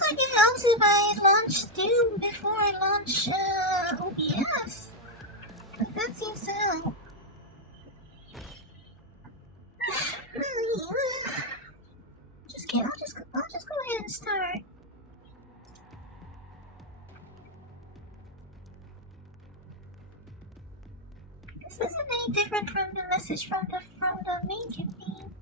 looks like it helps if I launch Doom before I launch OBS. That seems to help. Just kidding. I'll just go ahead and start. This isn't any different from the message from the main campaign.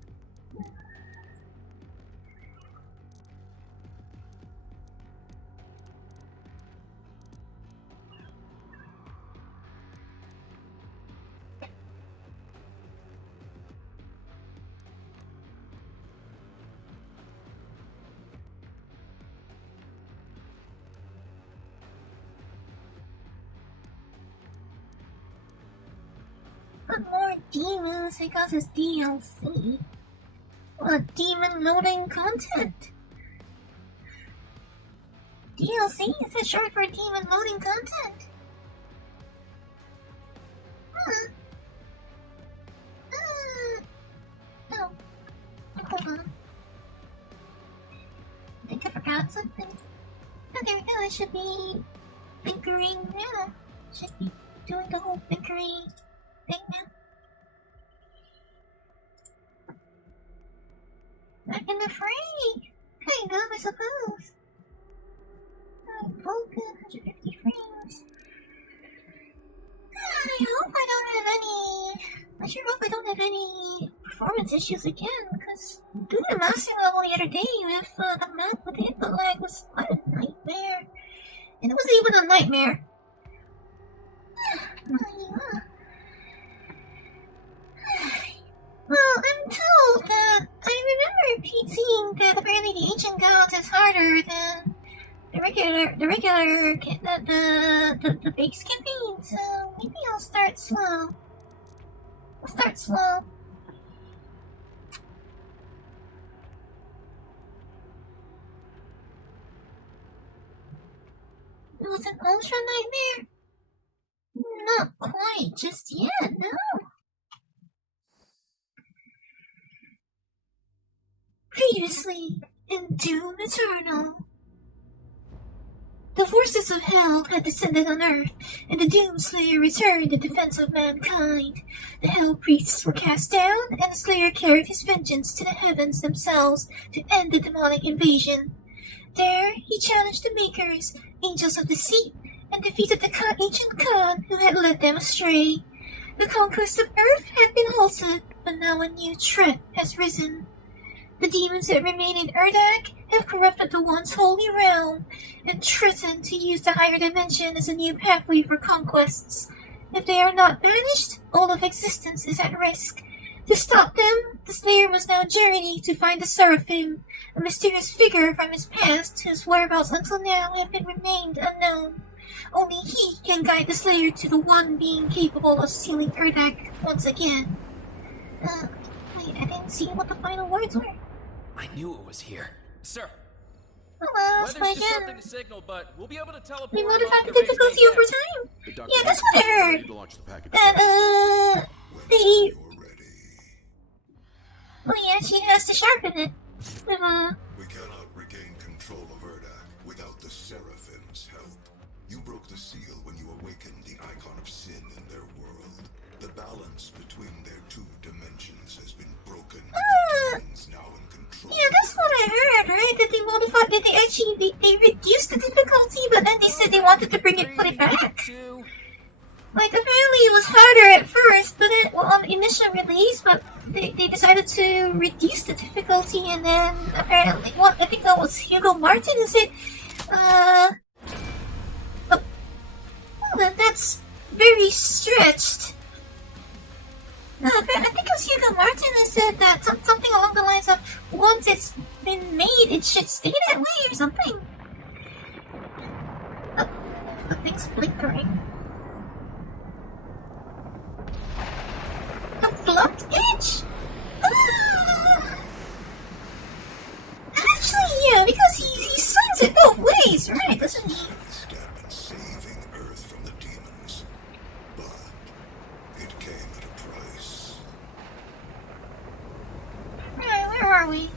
But more demons because it's DLC. What demon loading content? DLC? Is that short for demon loading content? Huh. No. Hold on. I think I forgot something. Oh, there we go. I should be bickering now. Should be doing the whole bickering thing now. Back in the fray! Kind of, I suppose. Full good, 150 frames. I sure hope I don't have any performance issues again, because doing the master level the other day with the map with the input lag was quite a nightmare. And it wasn't even a nightmare. Well, I'm told that I remember seeing that apparently the Ancient Gods is harder than the base campaign, so maybe I'll start slow. It was an ultra nightmare? Not quite just yet, no. Previously, in Doom Eternal, the forces of Hell had descended on Earth, and the Doomslayer returned in defense of mankind. The Hell Priests were cast down, and the Slayer carried his vengeance to the heavens themselves to end the demonic invasion. There, he challenged the Makers, Angels of Deceit, and defeated the ancient Khan who had led them astray. The conquest of Earth had been halted, but now a new threat has risen. The demons that remain in Urdak have corrupted the once holy realm and threaten to use the higher dimension as a new pathway for conquests. If they are not banished, all of existence is at risk. To stop them, the Slayer must now journey to find the Seraphim, a mysterious figure from his past whose whereabouts until now have been remained unknown. Only he can guide the Slayer to the one being capable of sealing Urdak once again. Wait, I didn't see what the final words were. I knew it was here. Sir. Hello, Weather's disrupting the signal, but we'll be able to teleport. We modified the difficulty over time. Yeah, that's what I heard. That, they... Oh yeah, she has to sharpen it. We cannot regain control of Urdak without the Seraphim's help. You broke the seal when you awakened the icon of sin in their world. The balance between their two dimensions has been broken. The demons now in control. Yeah, that's what I heard, right? That they modified, that they reduced the difficulty, but then they said they wanted to put it back. Like, apparently it was harder at first, but then, well, on initial release, but they decided to reduce the difficulty, and then apparently, well, I think that was Hugo Martin who said, that's very stretched. I think it was Hugo Martin who said that something along the lines of, once it's been made, it should stay that way or something. Oh, nothing's blinkering. A blocked edge? Actually, yeah, because he swings it both ways, right? Doesn't he? Step in saving Earth from the demons, but it came at a price. Right, where are we?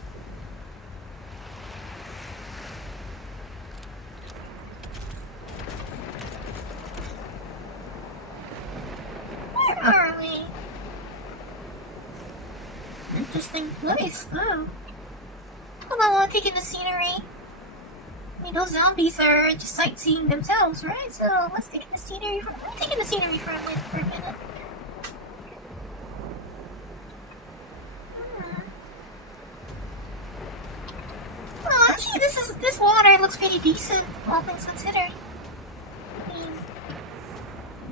nice though. Although I'm taking the scenery. I mean, those zombies are just sightseeing themselves, right? So let's take the scenery. I'm taking the scenery for a minute. Well, actually, this water looks pretty decent, all things considered. I mean,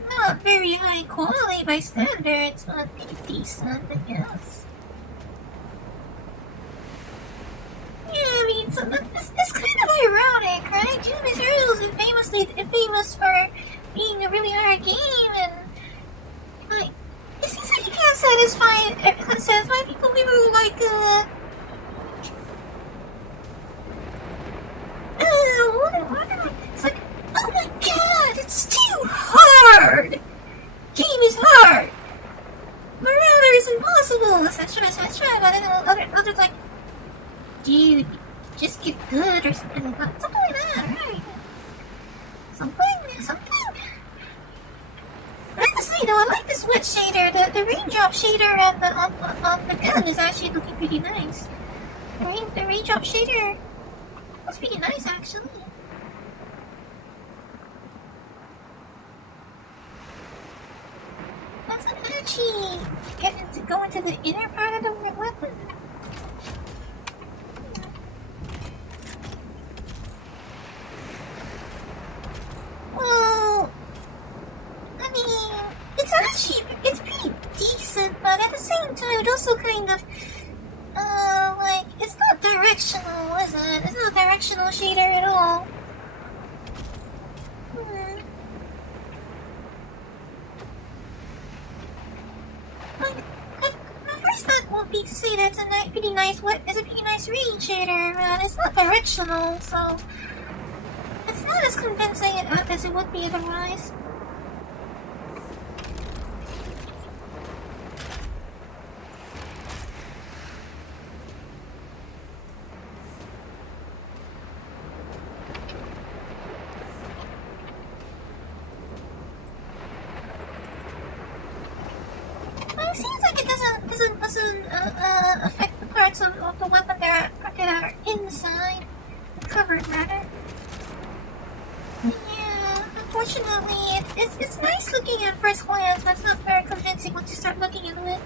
not very high quality by standards, but pretty decent, I guess. Yeah, I mean, so it's kind of ironic, right? Doom Eternal is famous for being a really hard game, and like, it seems like you can't satisfy people who like it's like, oh my god, it's too hard! Game is hard! Marauder is impossible! etc. But then others like, dude, just get good or something like that. Something like that, right? Something. I have to say though, I like this wet shader. The raindrop shader on the gun is actually looking pretty nice. The raindrop shader looks pretty nice actually. Let's actually go into the inner part of the weapon. Well, I mean, it's pretty decent, but at the same time, it also kind of, like, it's not directional, is it? It's not a directional shader at all. My first thought would be to say that it's a pretty nice rain shader, but it's not directional, so it's not as convincing as it would be otherwise. It seems like it doesn't affect the parts of the weapon that are inside, covered rather. Yeah, unfortunately, it's nice looking at first glance, but it's not very convincing once you start looking into it.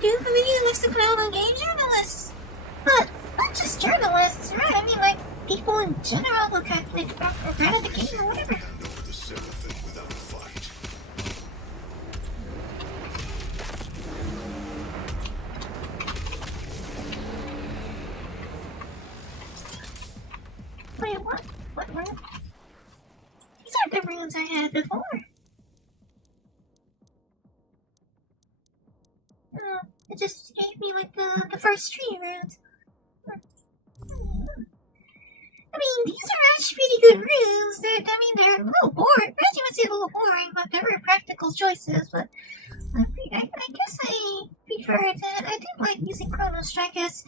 Dude really likes to clown on game journalists, but not just journalists, right? I mean, like people in general who kind of are the game or whatever. Hand over the Seraphim without a fight. Wait, what? What room? These aren't the rooms I had before. Oh, it just gave me like the first 3 rooms. I mean, these are actually pretty good rooms. They're a little boring. First, you would say a little boring, but they were practical choices. But I guess I prefer it. I didn't like using Chrono Strike as,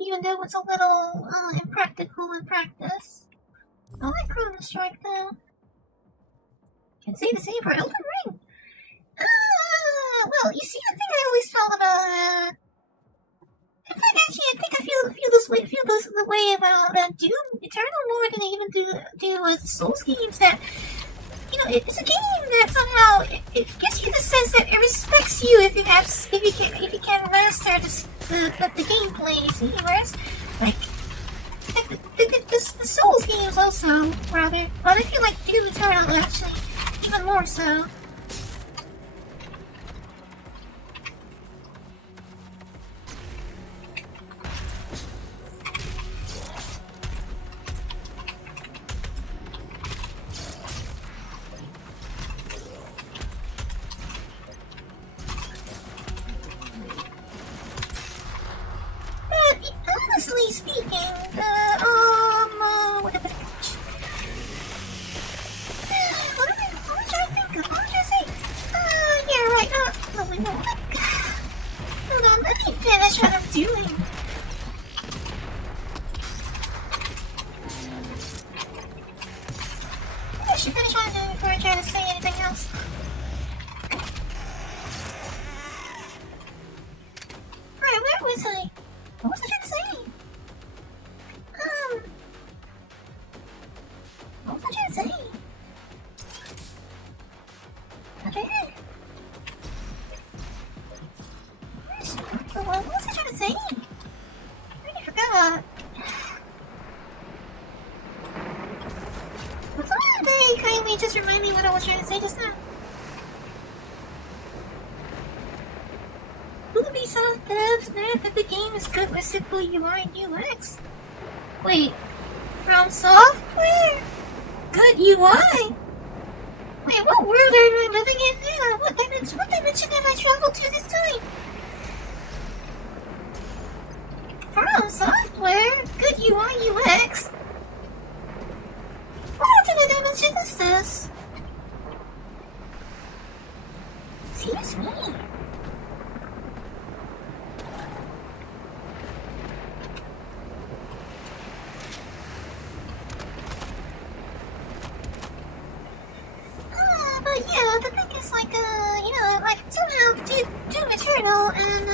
even though it's a little impractical in practice. I like Chrono Strike though. Can say the same for Elden Ring. Well, you see, the thing I always felt about in fact, actually, I think I feel the way about Doom Eternal more than I even do with Souls games. That, you know, it's a game that somehow it gives you the sense that it respects you if you can master the gameplay. See, whereas like the Souls games also rather, but I feel like Doom Eternal actually even more so. Honestly speaking, what was I trying to think of? you just remind me what I was trying to say just now? Ubisoft devs mad that the game is good with simple UI and UX. Wait, From Software? Good UI? Wait, what world are we living in now? What dimension have I traveled to this time? From Software? Good UI UX? What alternate dimension is this? Excuse me. But yeah, the thing is, like, like, somehow, Doom Eternal and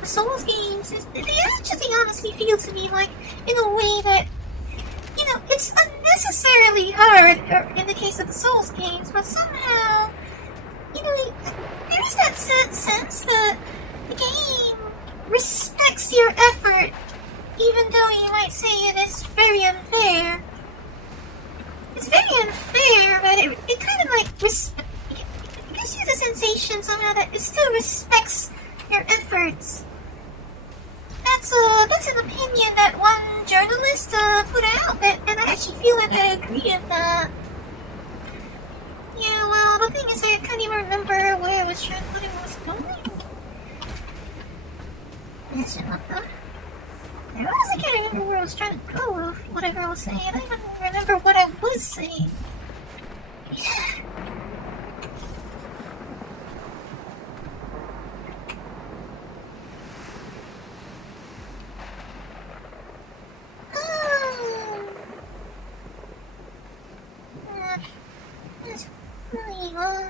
the Souls games, they actually honestly feel to me like, in a way that, it's unnecessarily hard, in the case of the Souls games, but somehow, there is that sense that the game respects your effort, even though you might say it is very unfair. It's very unfair, but it kind of like it gives you the sensation somehow that it still respects your efforts. That's an opinion that one journalist put out, and I actually feel like I agree with that. Yeah, well, the thing is, I can't even remember where I was going. Yes, I can't remember where I was trying to go with whatever I was saying. I don't even remember what I was saying. That's really wrong.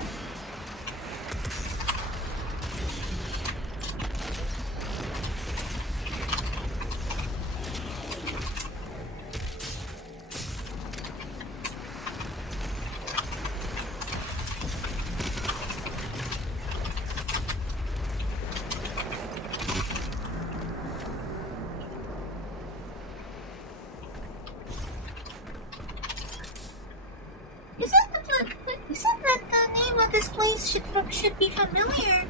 You said that the name of this place should be familiar.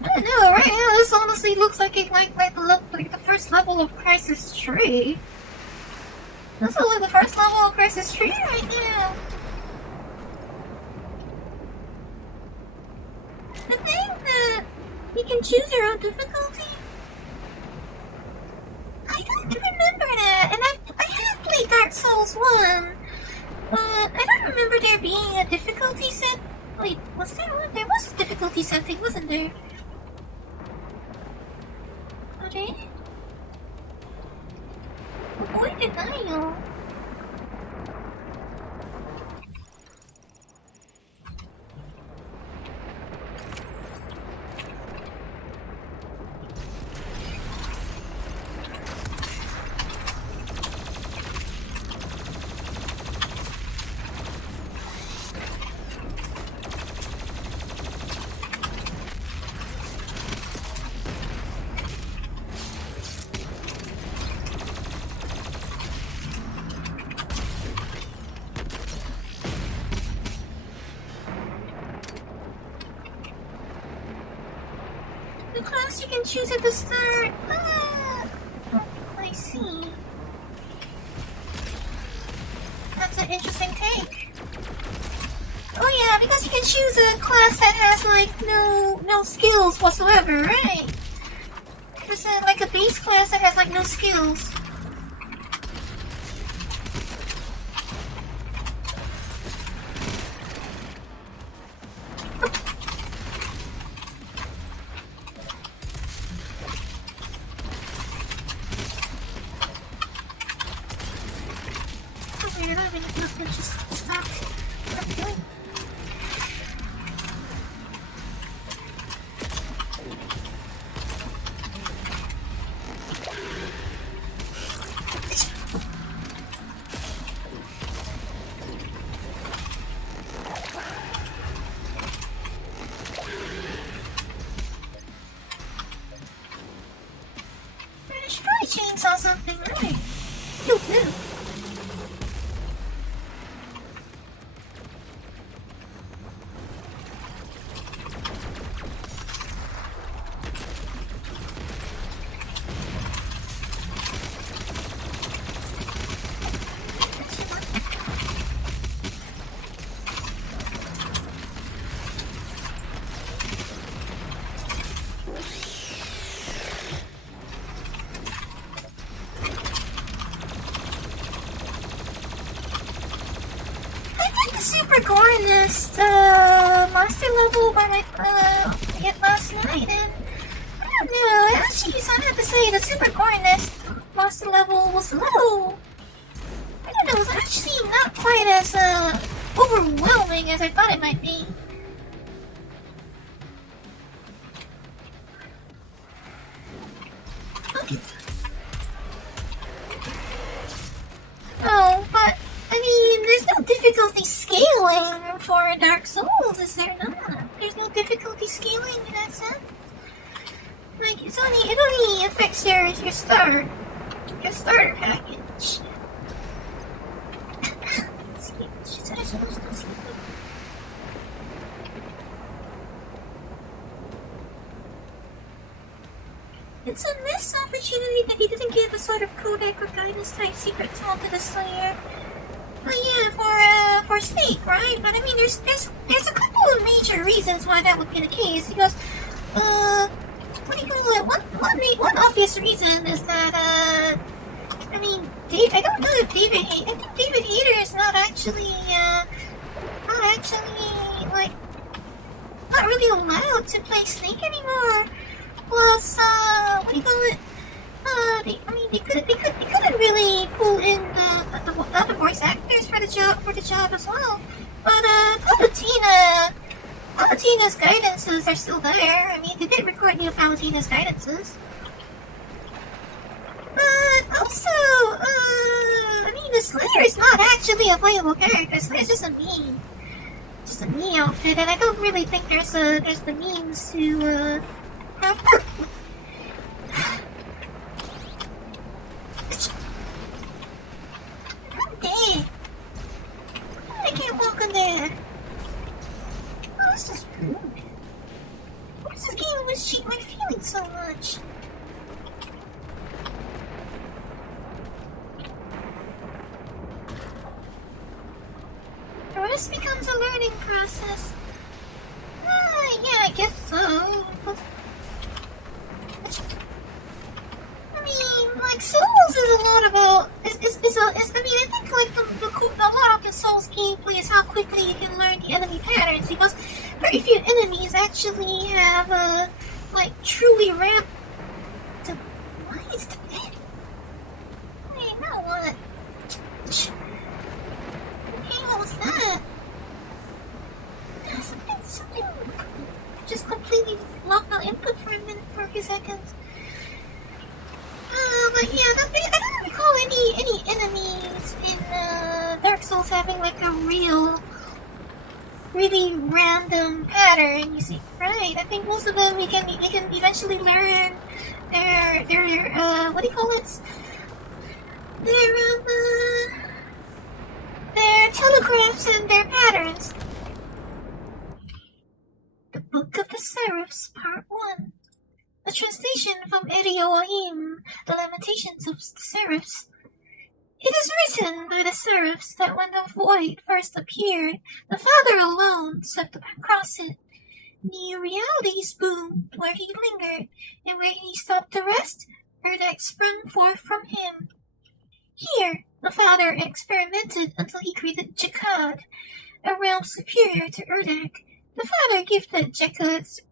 I don't know, right now this honestly looks like the first level of Crisis Tree. This looks like the first level of Crisis Tree right now. The thing that you can choose your own difficulty. I don't remember that, and I have played Dark Souls 1. I don't remember there being a difficulty set. Wait, was there one? There was a difficulty setting, wasn't there? Okay. Avoid denial. The class you can choose at the start. I see. That's an interesting take. Oh yeah, because you can choose a class that has like no skills whatsoever, right? There's like a base class that has like no skills. Chainsaw something, right? Pew pew. Super Gornist master level by my last night, and I don't know. Actually, so I have to say the Super Gornist master level was low. I don't know. It was actually not quite as overwhelming as I thought it might be. Okay. Oh, but I mean, there's no difficulty scaling for Dark Souls, is there not? There's no difficulty scaling in that sense. Like it only affects your starter package. It's a missed opportunity that he didn't give a sort of codec or guidance type secret tool to the Slayer. But yeah, for Snake, right? But I mean, there's a couple of major reasons why that would be the case. Because, what do you call it? One obvious reason is that, I mean, I don't know if I think David Hayter is not actually, like, not really allowed to play Snake anymore. Plus, what do you call it? They couldn't really pull in the other voice actors for the job as well. But Palutena's guidances are still there. I mean, they did record new Palutena's guidances. But also, I mean, the Slayer is not actually a playable character. Slayer's just a meme outfit, and I don't really think there's the means to have. Hey, I can't walk on there. Oh, this is rude. Why does this game always cheat my feelings so much? The rest becomes a learning process. Yeah, I guess so. I mean, like, Souls is a lot about. I mean, I think like a lot of the Souls gameplay is how quickly you can learn the enemy patterns, because very few enemies actually have like truly ramped. Why is the bed? Wait, now what? Okay, what was that? Something just completely locked out input for a few seconds. But yeah, I don't recall any enemies in Dark Souls having like a really random pattern. You see, right? I think most of them we can eventually learn their what do you call it? Their telegraphs and their patterns. The Book of the Seraphs, Part 1. A translation from Erioahim, The Lamentations of the Seraphs. It is written by the Seraphs that when the void first appeared, the Father alone swept across it. New realities boomed where he lingered, and where he stopped to rest, Urdak sprung forth from him. Here, the Father experimented until he created Jakad, a realm superior to Urdak. The Father gifted Jakad's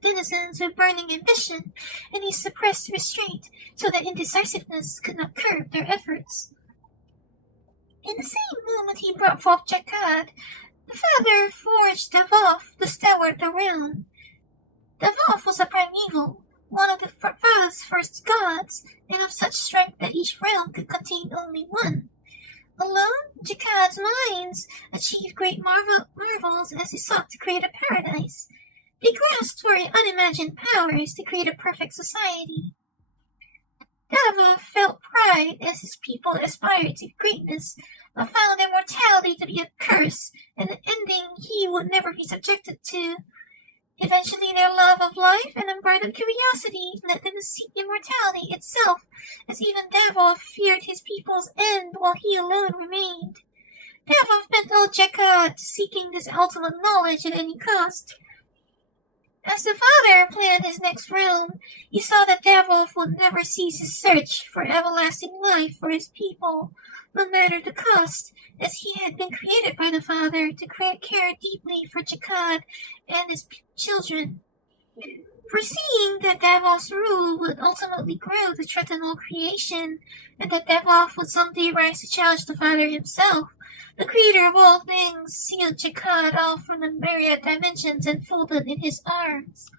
denizens with burning ambition, and he suppressed restraint so that indecisiveness could not curb their efforts. In the same moment he brought forth Jakad, the Father forged Davoth, the stalwart of the realm. Davoth was a primeval, one of the Father's first gods, and of such strength that each realm could contain only one. Alone, Jakad's minds achieved great marvels as he sought to create a paradise. They grasped for unimagined powers to create a perfect society. Dava felt pride as his people aspired to greatness, but found immortality to be a curse, and an ending he would never be subjected to. Eventually their love of life and unbridled curiosity led them to seek immortality itself, as even Davoth feared his people's end while he alone remained. Davoth bent all Jakad seeking this ultimate knowledge at any cost. As the Father planned his next realm, he saw that Davoth would never cease his search for everlasting life for his people, no matter the cost, as he had been created by the Father to care deeply for Jakad and his children. Foreseeing that Davos' rule would ultimately grow to threaten all creation, and that Davos would someday rise to challenge the Father himself, the creator of all things sealed Jakad off from the myriad dimensions and folded in his arms.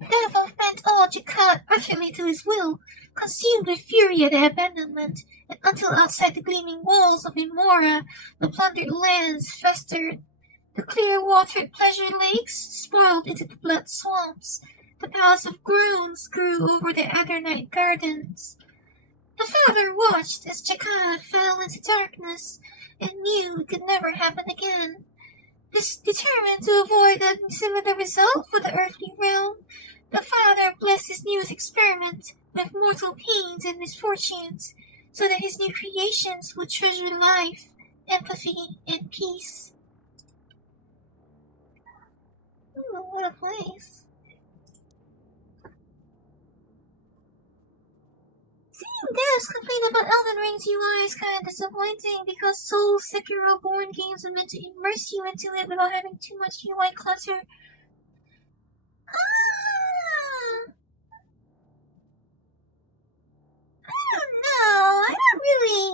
Davos bent all Jakad utterly to his will, consumed with fury at their abandonment, and until outside the gleaming walls of Imora, the plundered lands festered. The clear-watered pleasure lakes spoiled into the blood swamps. The palace of groans grew over the Adernite gardens. The Father watched as Jakad fell into darkness and knew it could never happen again. Determined to avoid a similar result for the earthly realm, the Father blessed his newest experiment with mortal pains and misfortunes, so that his new creations would treasure life, empathy, and peace. Ooh, what a place. Seeing devs complain about Elden Ring's UI is kind of disappointing because Soul Sekiro-born games are meant to immerse you into it without having too much UI clutter. I don't know. I don't really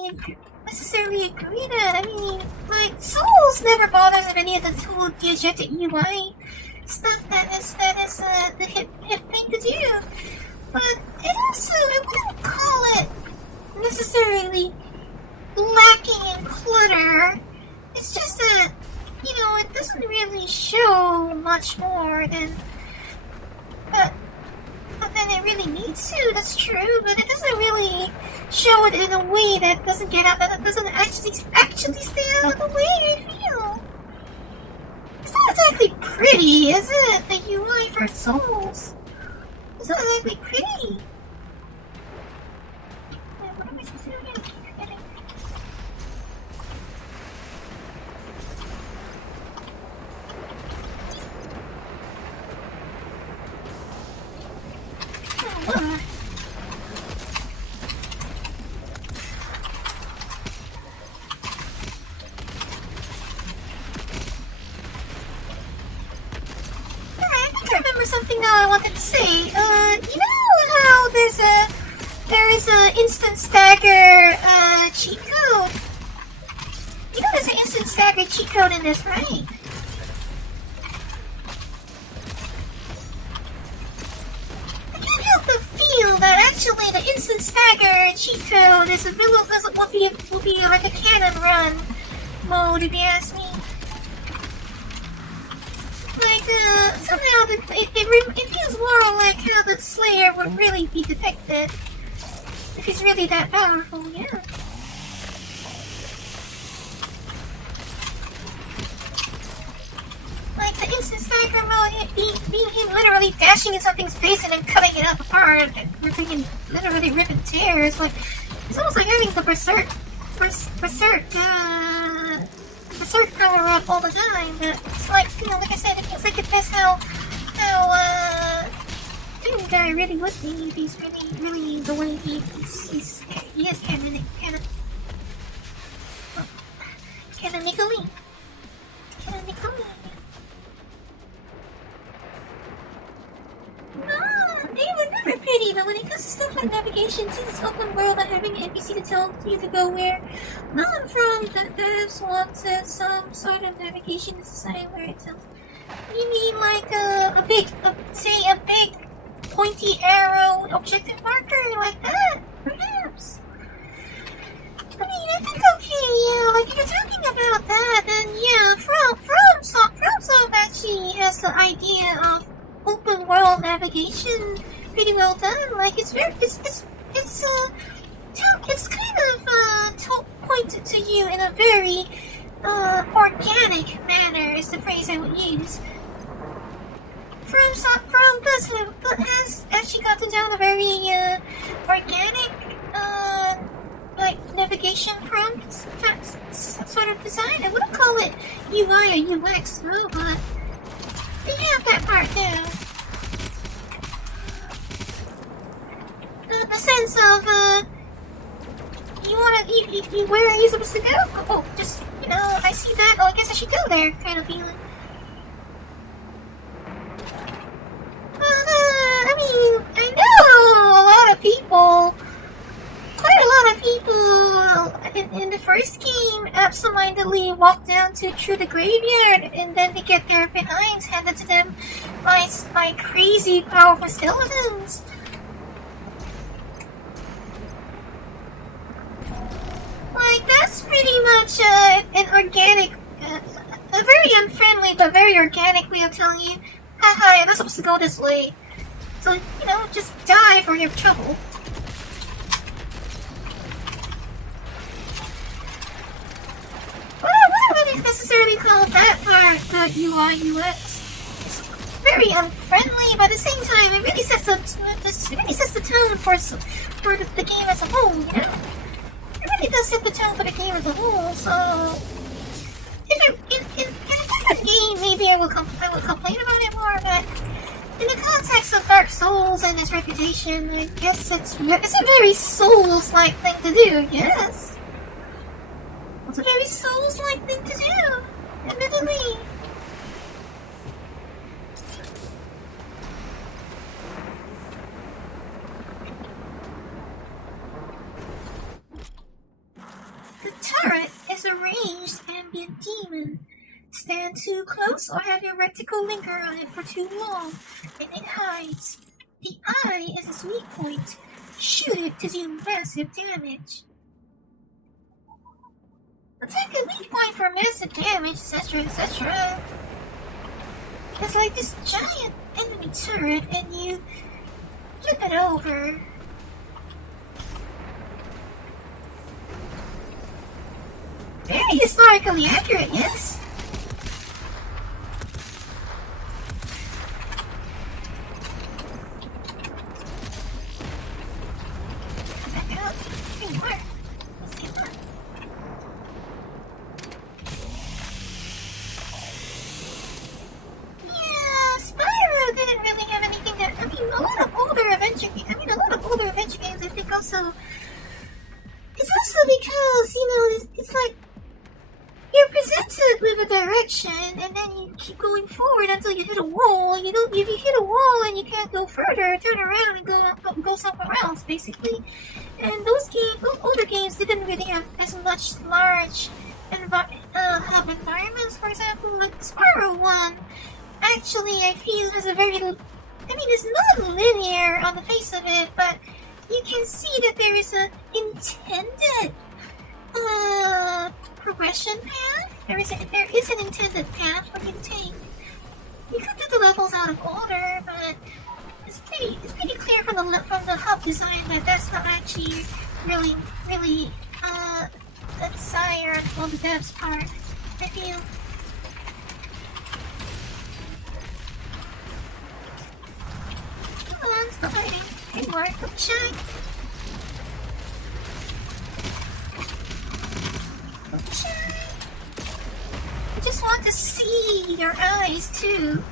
necessarily agree that. I mean, like, Souls never bothers with any of the tool diegetic UI stuff that is the hip thing to do. But it also, I wouldn't call it necessarily lacking in clutter. It's just that, it doesn't really show much more than it really needs to. That's true, but it doesn't really show it in a way that doesn't actually stay out of the way, I feel. It's not exactly pretty, is it? The UI for Souls. It's not exactly pretty. What am I supposed to do again? I keep forgetting. Oh, something now I wanted to say. You know how there is a instant stagger cheat code? You know there's an instant stagger cheat code in this, right? I can't help but feel that actually the instant stagger cheat code is will be like a cannon run mode, if you ask me. Like, somehow it feels more like how the Slayer would really be detected. If he's really that powerful, yeah. Like, the instant stagger mode, being him literally dashing in something's face and then cutting it up apart, and literally ripping tears. Like, it's almost like having the berserk power up all the time, but it's like, like I said, it feels like it tests how Doom Guy really would be if he's really the way he is canonically. They were never pretty, but when it comes to stuff like navigation, since it's open world and having an NPC to tell you to go where, not from the devs wanted some sort of navigation design where it tells. You mean like a big pointy arrow objective marker like that, perhaps? I mean, I think okay, yeah. Like if you're talking about that, then yeah, FromSoft actually has the idea of open world navigation pretty well done. Like it's kind of pointed to you in a very organic manner is the phrase I would use. From has actually gotten down a very organic like navigation prompt sort of design. I wouldn't call it UI or UX though, but they have that part there. The sense of where are you supposed to go? Oh, just, I see that. Oh, I guess I should go there, kind of feeling. I know a lot of people, quite a lot of people in the first game absentmindedly walk down to through the graveyard, and then they get their behinds handed to them by crazy powerful skeletons. Like, that's pretty much an organic, a very unfriendly but very organic way of telling you, haha, you're not supposed to go this way. So, just die for your trouble. Well, I wouldn't necessarily call that part the UI UX. It's very unfriendly, but at the same time, it really sets the tone for the game as a whole, It really does set the tone for the game as a whole, so... in a different game, maybe I will complain about it more, but... in the context of Dark Souls and its reputation, I guess it's a very Souls-like thing to do, yes. It's a very Souls-like thing to do, admittedly. The turret is a ranged ambient demon. Stand too close or have your reticle linger on it for too long, and it hides. The eye is its weak point. Shoot it to do massive damage. Attack a weak point for massive damage, etc., etc. It's like this giant enemy turret, and you flip it over. Very historically accurate, yes? It's also because, it's like you're presented with a direction, and then you keep going forward until you hit a wall. If you hit a wall and you can't go further, turn around and go somewhere else, basically. And those older games didn't really have as much large hub environments. For example, like Spyro 1, actually I feel has a very, it's not linear on the face of it, but you can see that there is an intended progression path. There is an intended path for you to take. You could do the levels out of order, but it's pretty clear from the hub design that that's not actually really a desire on the devs' part, I feel. Come on, stop hiding. Here you are, don't be shy. Don't be shy. I just want to see your eyes too.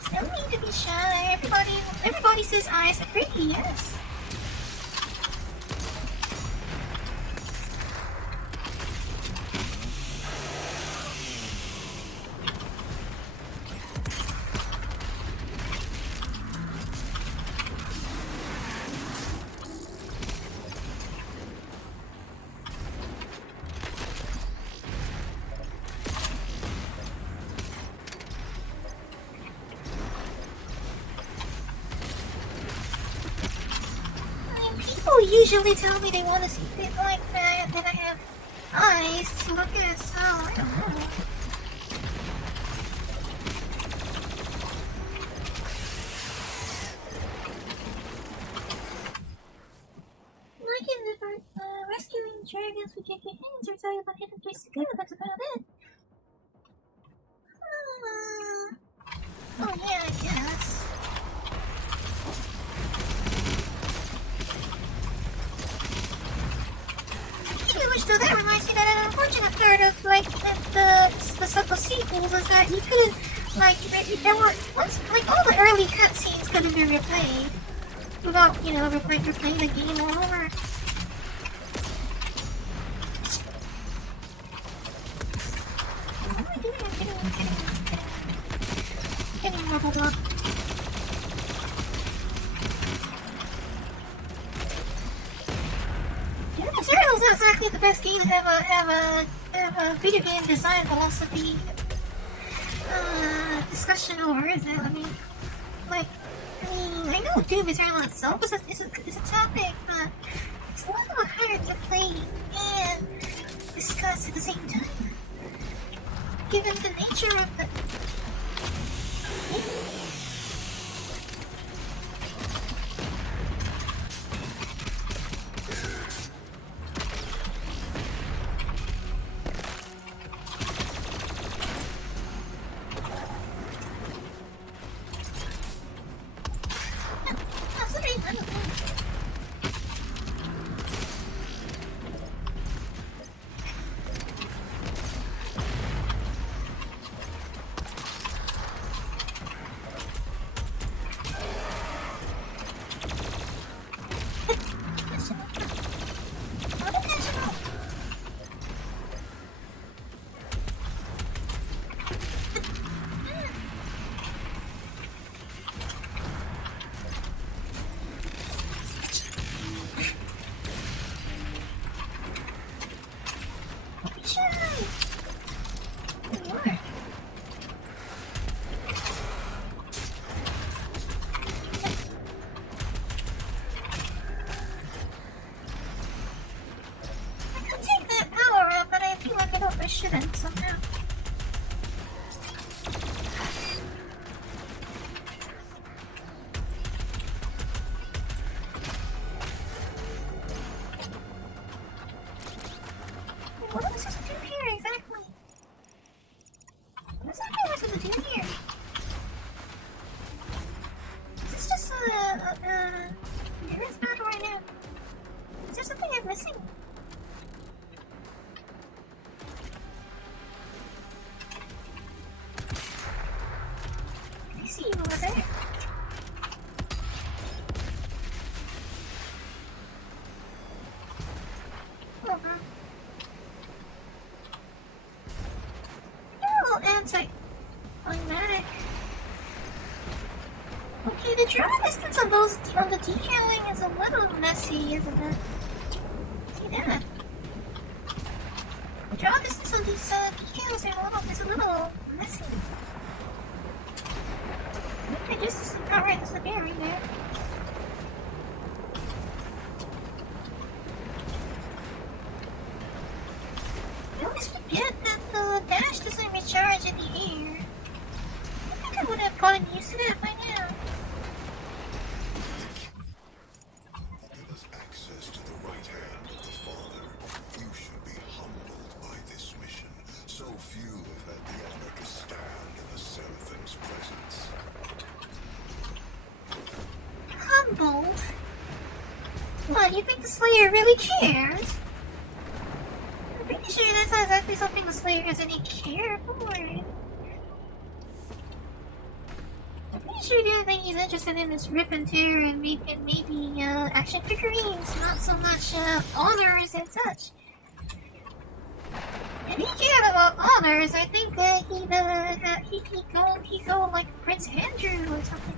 There's no need to be shy. Everybody says eyes are pretty, yes. Usually tell me they want to see things like that, and I have eyes to look at, so I don't know. Like in the rescuing dragons, we get your hands or tell you about hidden place to go, that's about it. Oh yeah, I guess. So that reminds me that an unfortunate part of the sequels is that you couldn't there were all the early cutscenes couldn't be replayed. without, you know, replaying the game all over. What am I doing? I'm getting leveled up. Yeah, Material is not exactly the best game to have a video game design philosophy discussion over, is it? I mean, I know Doom Eternal itself is a topic, but it's a little harder to play and discuss at the same time, given the nature of the... Shouldn't somehow. What am I supposed to do here exactly? What exactly am I supposed to do here? Is this just endurance battle right now? Is there something I'm missing? I see you over there. Anti-automatic. Okay, the draw distance on those on the decaling is a little messy, isn't it? See that? The draw distance on these decals is a little messy. I just alright, there's a berry there. I always forget that the dash doesn't recharge in the air. I think I would have gotten used to that by now. Give us access to the right hand of the Father. You should be humbled by this mission. So few have had the honor to stand in the Seraphim's presence. Humbled? What, you think the Slayer really cares? I'm pretty sure that's not exactly something the Slayer has any care for. I'm pretty sure the only thing he's interested in is rip and tear and maybe action figurines, not so much honors and such. If he cared about honors, I think he'd go like Prince Andrew or something.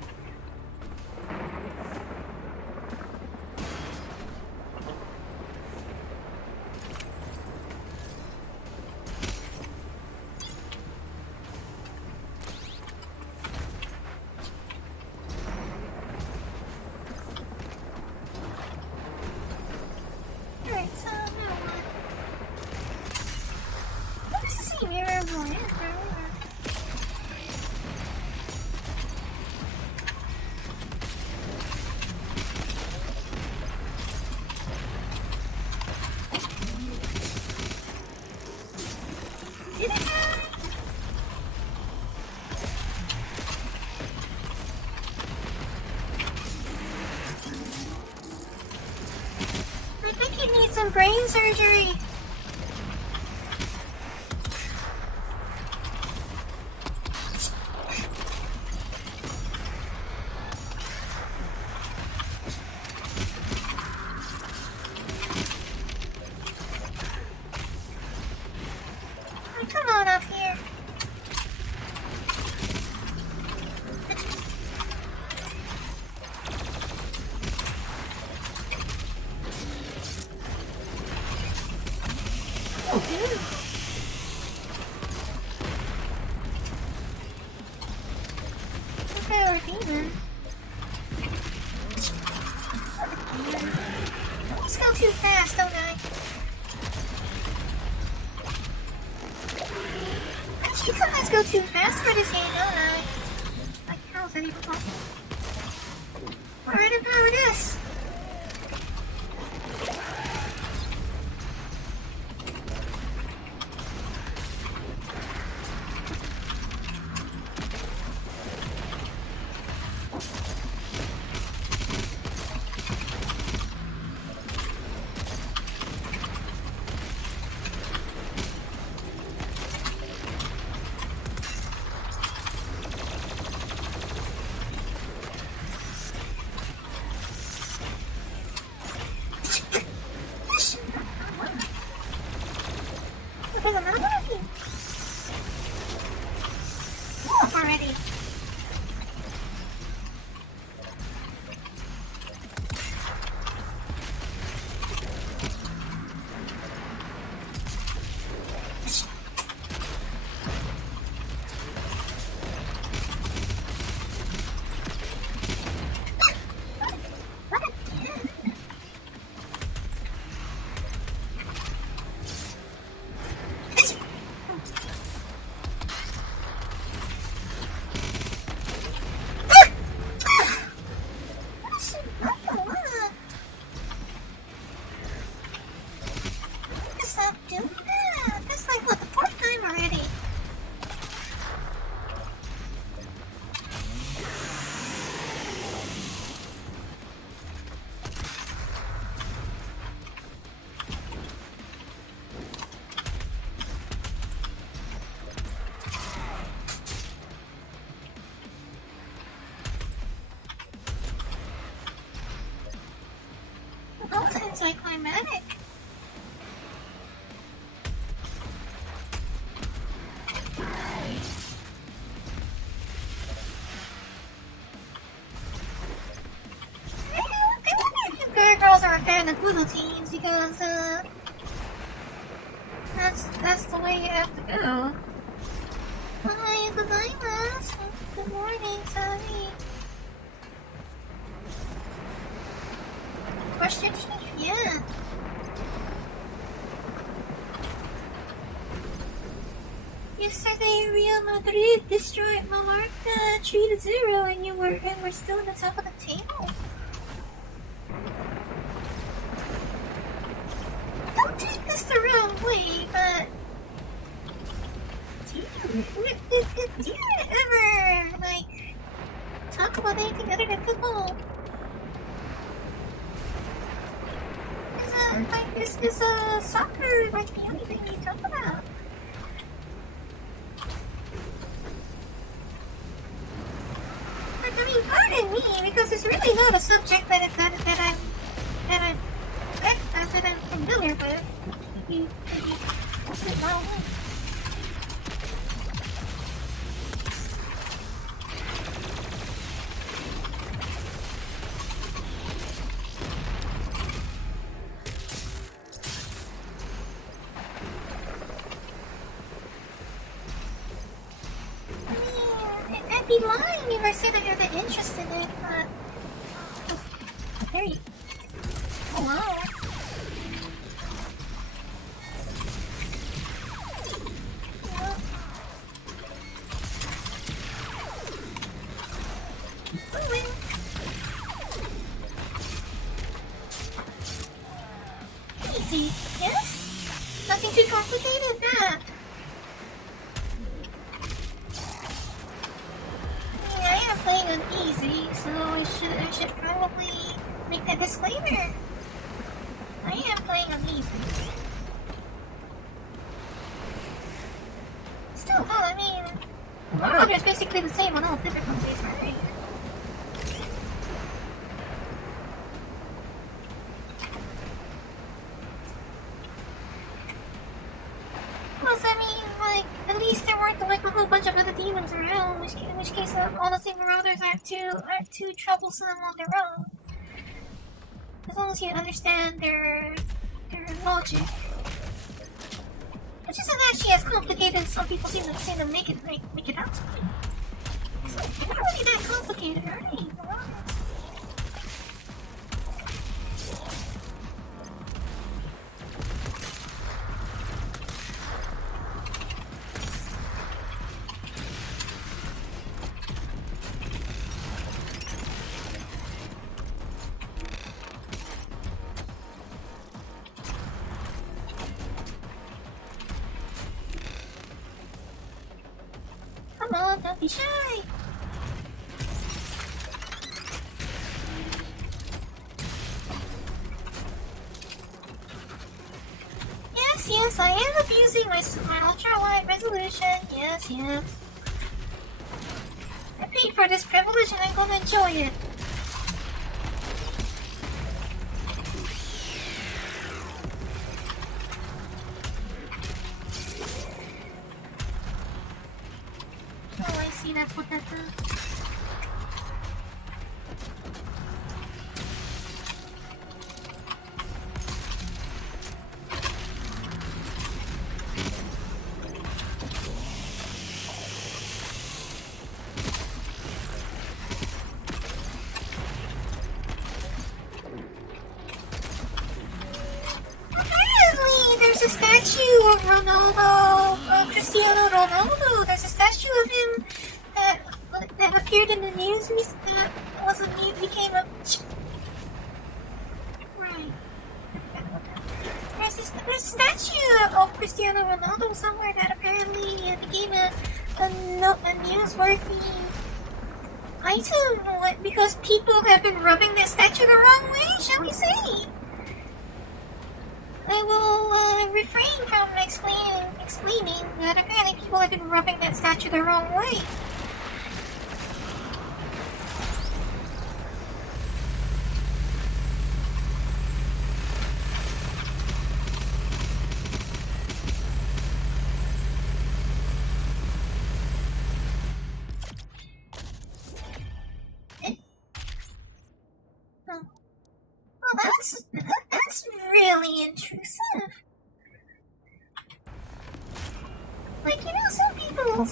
I think he needs some brain surgery. demon. I always go too fast, don't I? Actually, sometimes go too fast for this game, don't I? Like, how is that even possible? Where did I power this? Already. That's anticlimactic. Good girls are a fan of little teens because that's the way you have to go. Hi, gozaimasu. Good morning, Sally. Brush your teeth, yeah. Yesterday, Real Madrid destroyed Mallorca 3-0, and we're still on the top of the table. Don't take this the wrong way, but do you ever talk about anything other than football? Is soccer the only thing you talk about? I mean, pardon me, because it's really not a subject that I'm familiar with. Maybe I'd be lying if I said I had an interest in it, but very. Oh wow. Easy, yes? Nothing too complicated, that. I am playing on easy, so I should probably make that disclaimer. I am playing on easy. Still, I mean, World is basically the same on all difficulties, right? Plus, I mean, at least there weren't a whole bunch of other demons around, in which case all the same marauders aren't too troublesome on their own. As long as you understand their logic. Which isn't actually as complicated as some people seem to make it out to be. It's not really that complicated. complicated, right? Come on, don't be shy. Yes, I am abusing my ultra-wide resolution. Yes. I paid for this privilege and I'm gonna enjoy it. Oh, I see, that's what that does. There's a statue of Ronaldo, Cristiano Ronaldo. There's a statue of him that appeared in the news. That wasn't new. Became a right. There's a statue of Cristiano Ronaldo somewhere that apparently became a newsworthy item because people have been rubbing that statue the wrong way, shall we say? I will refrain from explaining that apparently people have been rubbing that statue the wrong way. Well, that's really intrusive. Like, you know, some people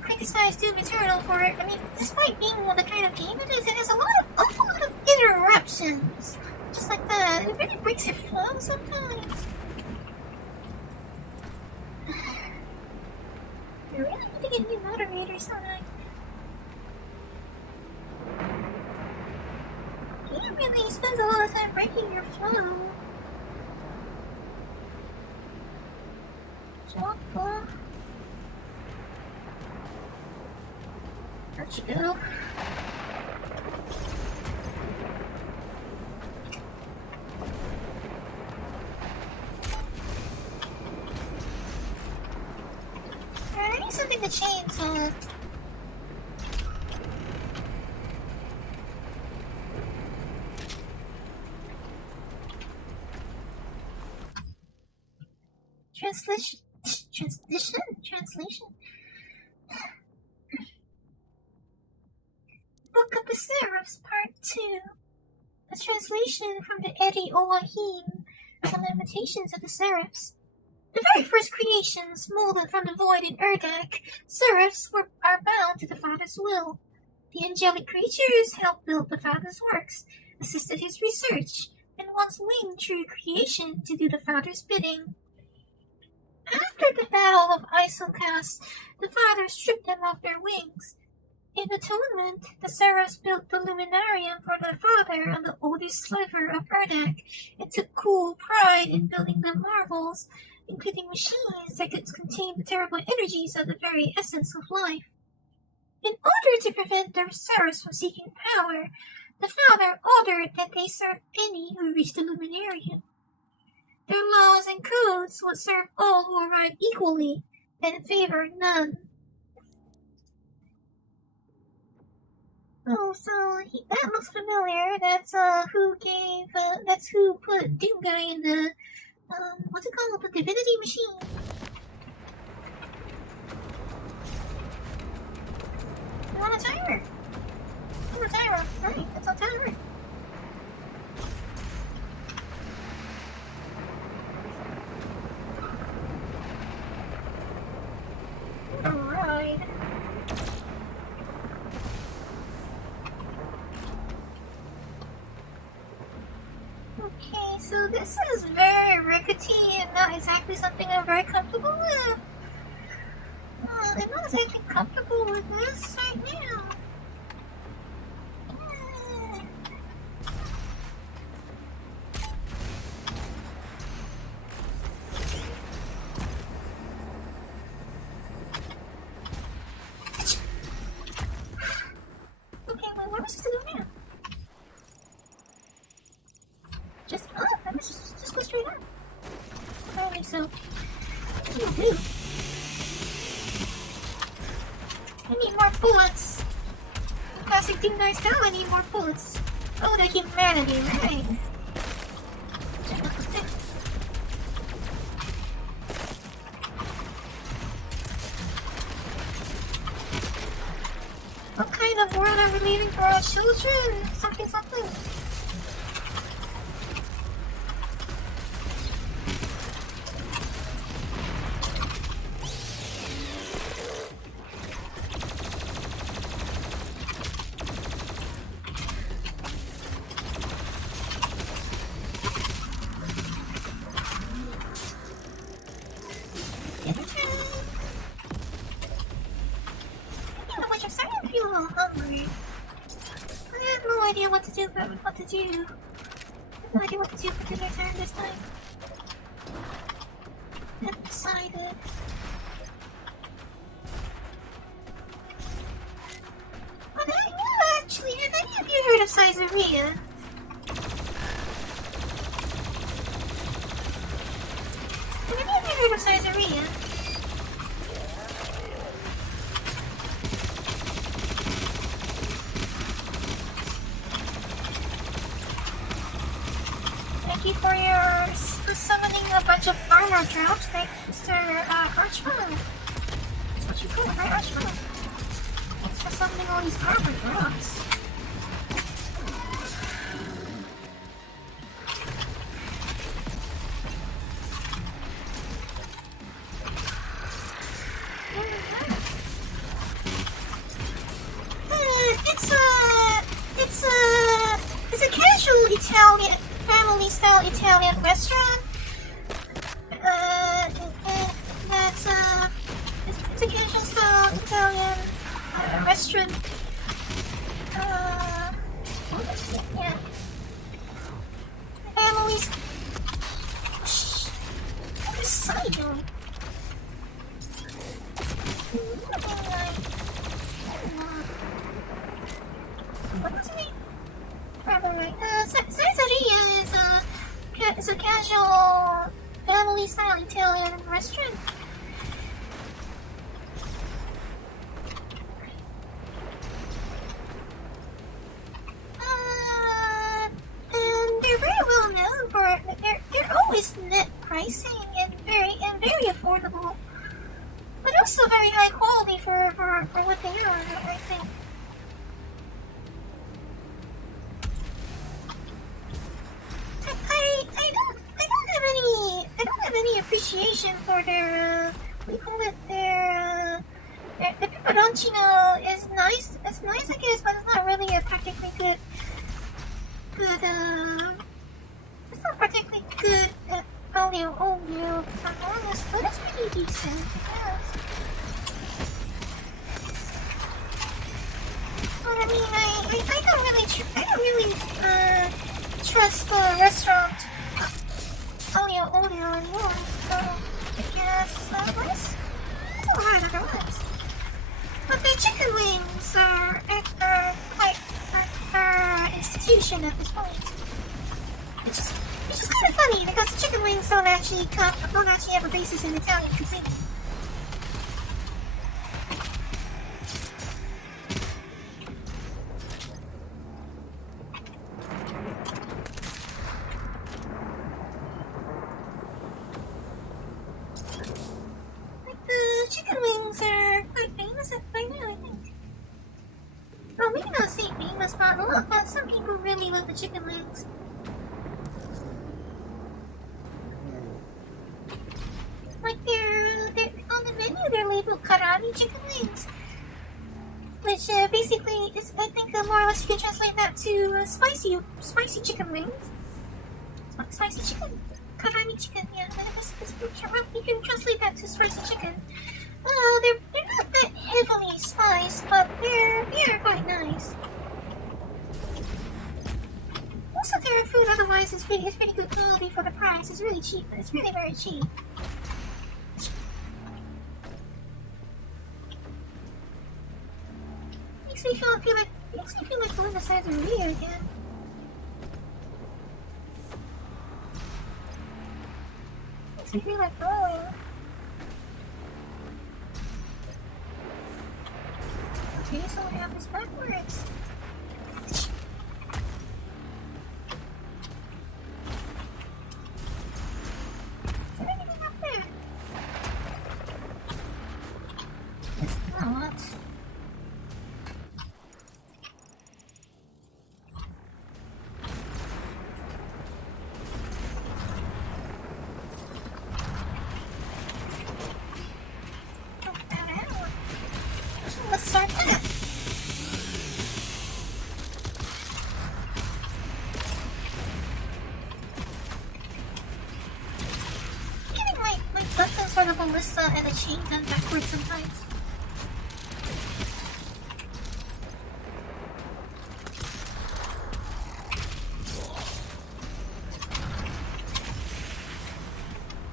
criticize Doom Eternal for it. I mean, despite being the kind of game it has awful lot of interruptions. Just like that. It really breaks your flow sometimes. You really need to get new moderators on it. He really spends a lot of time breaking your flow. Choppa. Where'd you go? I need something to chainsaw. Translation. Book of the Seraphs, Part 2. A translation from the Eri Oahim of the Lamentations of the Seraphs. The very first creations, molded from the void in Urdak, Seraphs are bound to the Father's will. The angelic creatures helped build the Father's works, assisted his research, and once winged true creation to do the Father's bidding. After the Battle of Isocast, the Father stripped them of their wings. In atonement, the Seraphs built the Luminarium for their Father on the oldest sliver of Urdak, and took cool pride in building them marvels, including machines that could contain the terrible energies of the very essence of life. In order to prevent their Seraphs from seeking power, the Father ordered that they serve any who reached the Luminarium. Their laws and codes would serve all who arrive equally, and favor none. Oh, so that looks familiar. That's who put Doom Guy in the what's it called? The Divinity Machine. You're on a timer. I'm on a timer. Right, it's on timer. Alright. this is very rickety and not exactly something I'm very comfortable with. I'm not exactly comfortable with this right now. Okay, well, what am I supposed to do now? Just up. I'm just go straight up. Apparently so. Woo-hoo. I need more bullets. Classic Team Nice style, I need more bullets. Oh, the humanity, right? What kind of world are we leaving for our children? Something. I feel a little hungry. I have no idea what to do. I have no idea what to do for dinner time this time. I'm excited. Actually, have any of you heard of Caesarea? Have any of you heard of Caesarea? Thank you for summoning a bunch of armor drops. Thanks, Mr. Archman. That's what you call it, right, Archman? Thanks for summoning all these armor drops. It's a casual Italian, family-style Italian restaurant. It's a casual style Italian restaurant. Yeah. Families. Shh. What is Sidon? What does it mean? Probably right. Caesarea is a casual family-style Italian restaurant. And they're very well known for they're always net pricing and very affordable, but also very high quality for what they are, I think. I don't have any appreciation for their the pepperoncino is nice. It's nice, I guess, but it's not really a particularly good. It's not particularly good olio, if I'm honest, but it's pretty decent. Yes. But I mean, I don't really trust the restaurant. Olio anymore, so I guess rice? It's alright otherwise. But the chicken wings are quite our institution at this point. Which is kind of funny because the chicken wings don't actually have a basis in Italian cuisine. But some people really love the chicken wings. Like they're on the menu, they're labeled Kārri chicken wings, which basically is, I think, more or less you can translate that to spicy chicken wings. Spicy chicken. Karami chicken, yeah. I guess you can translate that to spicy chicken. They're not that heavily spiced, but they're quite nice. Most of their food otherwise is pretty good quality for the price. It's really cheap. It's really very cheap. Makes me feel like going to Santeria again. Makes me feel like going. Okay, so we have this backwards. Is there anything up there? It's not. Let's start that. Getting my buttons for the ballista and the chain done backwards sometimes.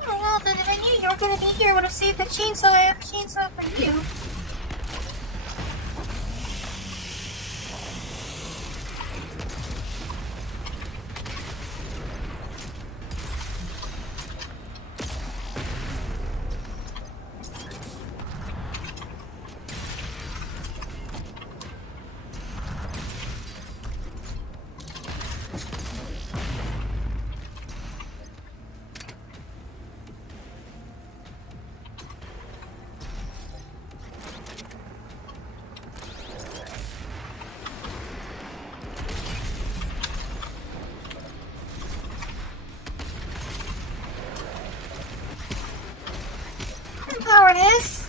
Oh well, then if I knew you were gonna be here, I would have saved the chainsaw. I have a chainsaw for you. Power this.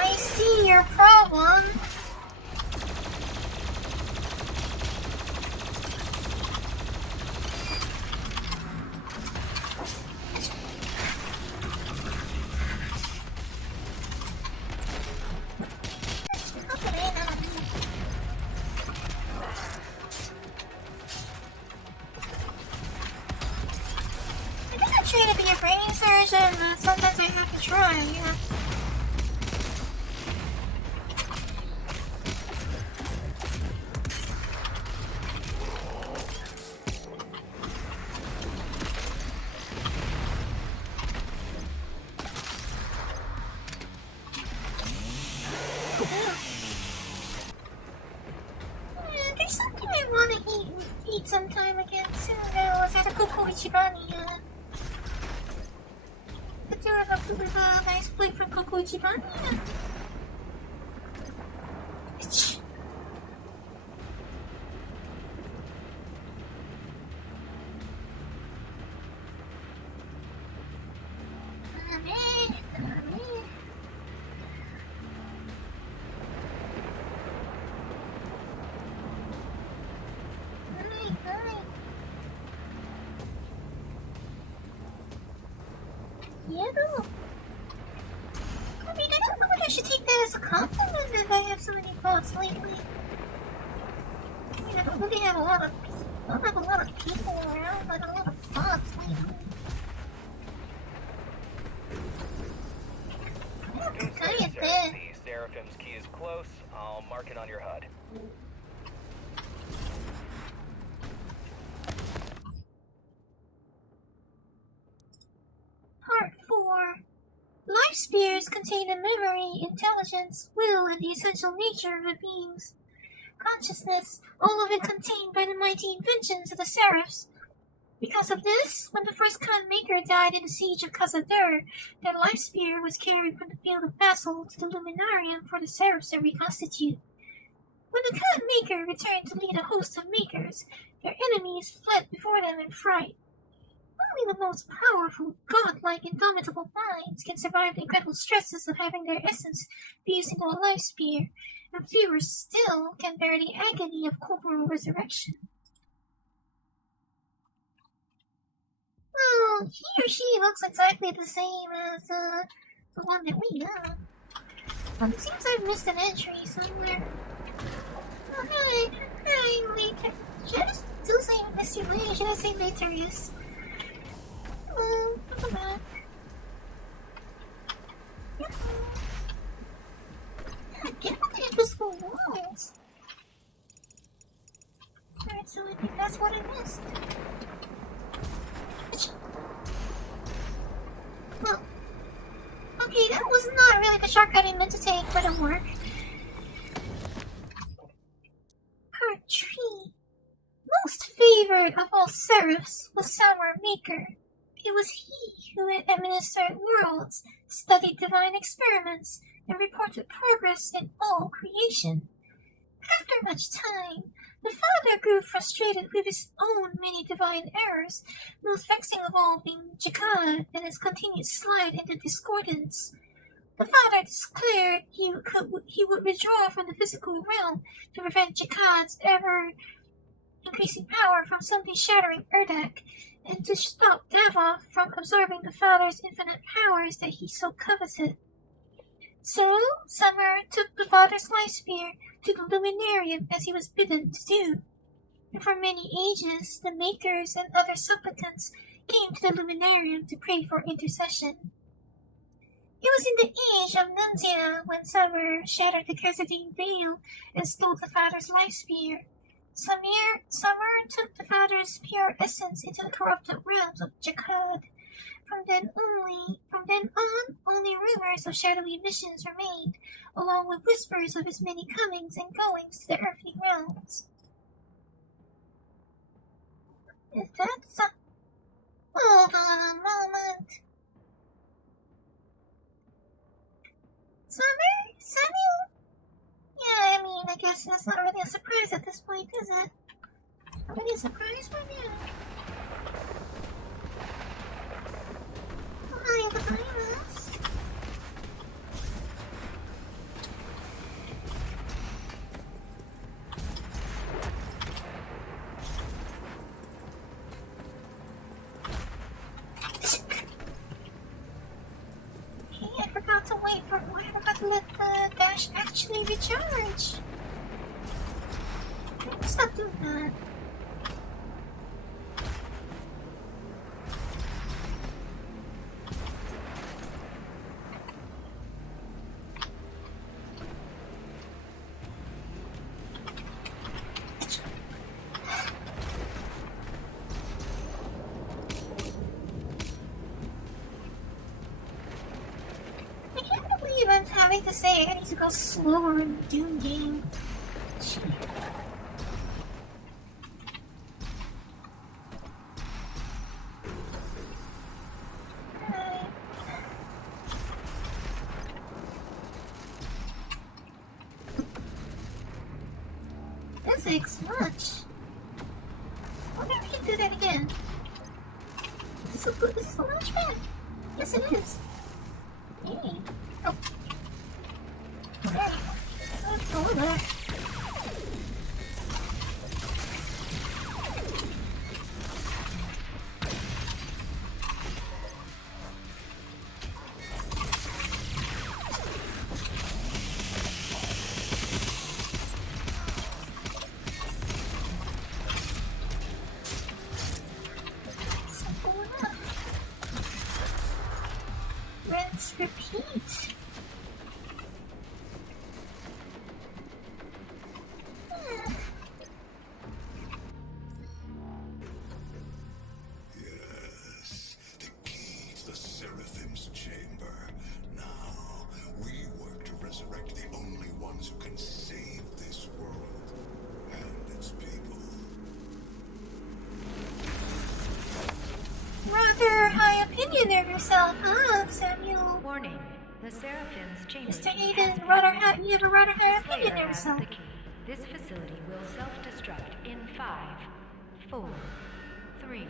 I see your problem. I think I'm trying to be a brain surgeon, but sometimes I have to try, yeah. There's something I want to eat sometime again soon. I was at a Coco Ichibani. But there was a nice plate from Coco Ichibani. Yeah, no. I mean, I don't know if I should take that as a compliment that I have so many bots lately. I mean, I don't really have a lot of people around, but a lot of bots lately. The Seraphim's key is close. I'll mark it on your HUD. Part 4. Life spheres contain a memory, intelligence, will, and the essential nature of a being's consciousness, all of it contained by the mighty inventions of the Seraphs. Because of this, when the first TRUE Maykr died in the siege of Khazad-dûr, their life sphere was carried from the field of battle to the luminarium for the Seraphs to reconstitute. When the TRUE Maykr returned to lead a host of Makers, their enemies fled before them in fright. Only the most powerful, godlike, indomitable minds can survive the incredible stresses of having their essence fused into a life sphere, and fewer still can bear the agony of corporal resurrection. Well, he or she looks exactly the same as the one that we have. It seems I've missed an entry somewhere. Oh, hi, later. Should I still say Mr. Lee, or should I say Laterius? Welcome back. Get on the invisible walls. Alright, so I think that's what I missed. Well, okay, that was not really the shortcut I meant to take for the work. Part 3. Most favored of all seraphs was TRUE Maykr. It was he who had administered worlds, studied divine experiments, and reported progress in all creation. After much time, the father grew frustrated with his own many divine errors, most vexing of all being Jakad and his continued slide into discordance. The father declared he would withdraw from the physical realm to prevent Jakad's ever-increasing power from simply shattering Urdak, and to stop Davoth from absorbing the father's infinite powers that he so coveted. So, Summer took the father's life sphere to the luminarium as he was bidden to do. And for many ages, the Makers and other supplicants came to the luminarium to pray for intercession. It was in the age of Nunzia when Summer shattered the Khazad-dûr veil and stole the father's life sphere. Summer took the father's pure essence into the corrupted realms of Jakad. From then on, only rumors of shadowy visions remained, along with whispers of his many comings and goings to the earthly realms. Is that so? Hold on a moment. Samuel? Yeah, I mean, I guess that's not really a surprise at this point, is it? Not really a surprise for me. Hi, Vaginas. Okay, I forgot to let the dash actually recharge. Stop doing that. I'm having to say I need to go slower in the Doom game. Gee. Physics, much. I wonder if we can do that again. Is this the launch pad? Yes, it is. Yay. Oh. Let's go over there. rinse, repeat. Yes, the key to the Seraphim's chamber. Now, we work to resurrect the only ones who can save this world and its people. Rather high opinion of yourself, huh, Samuel? Warning. The Seraphim's chamber Mr. key Hayden, has been you have a rather high The Slayer opinion of has yourself. the key. This facility will self-destruct in 5, 4, 3,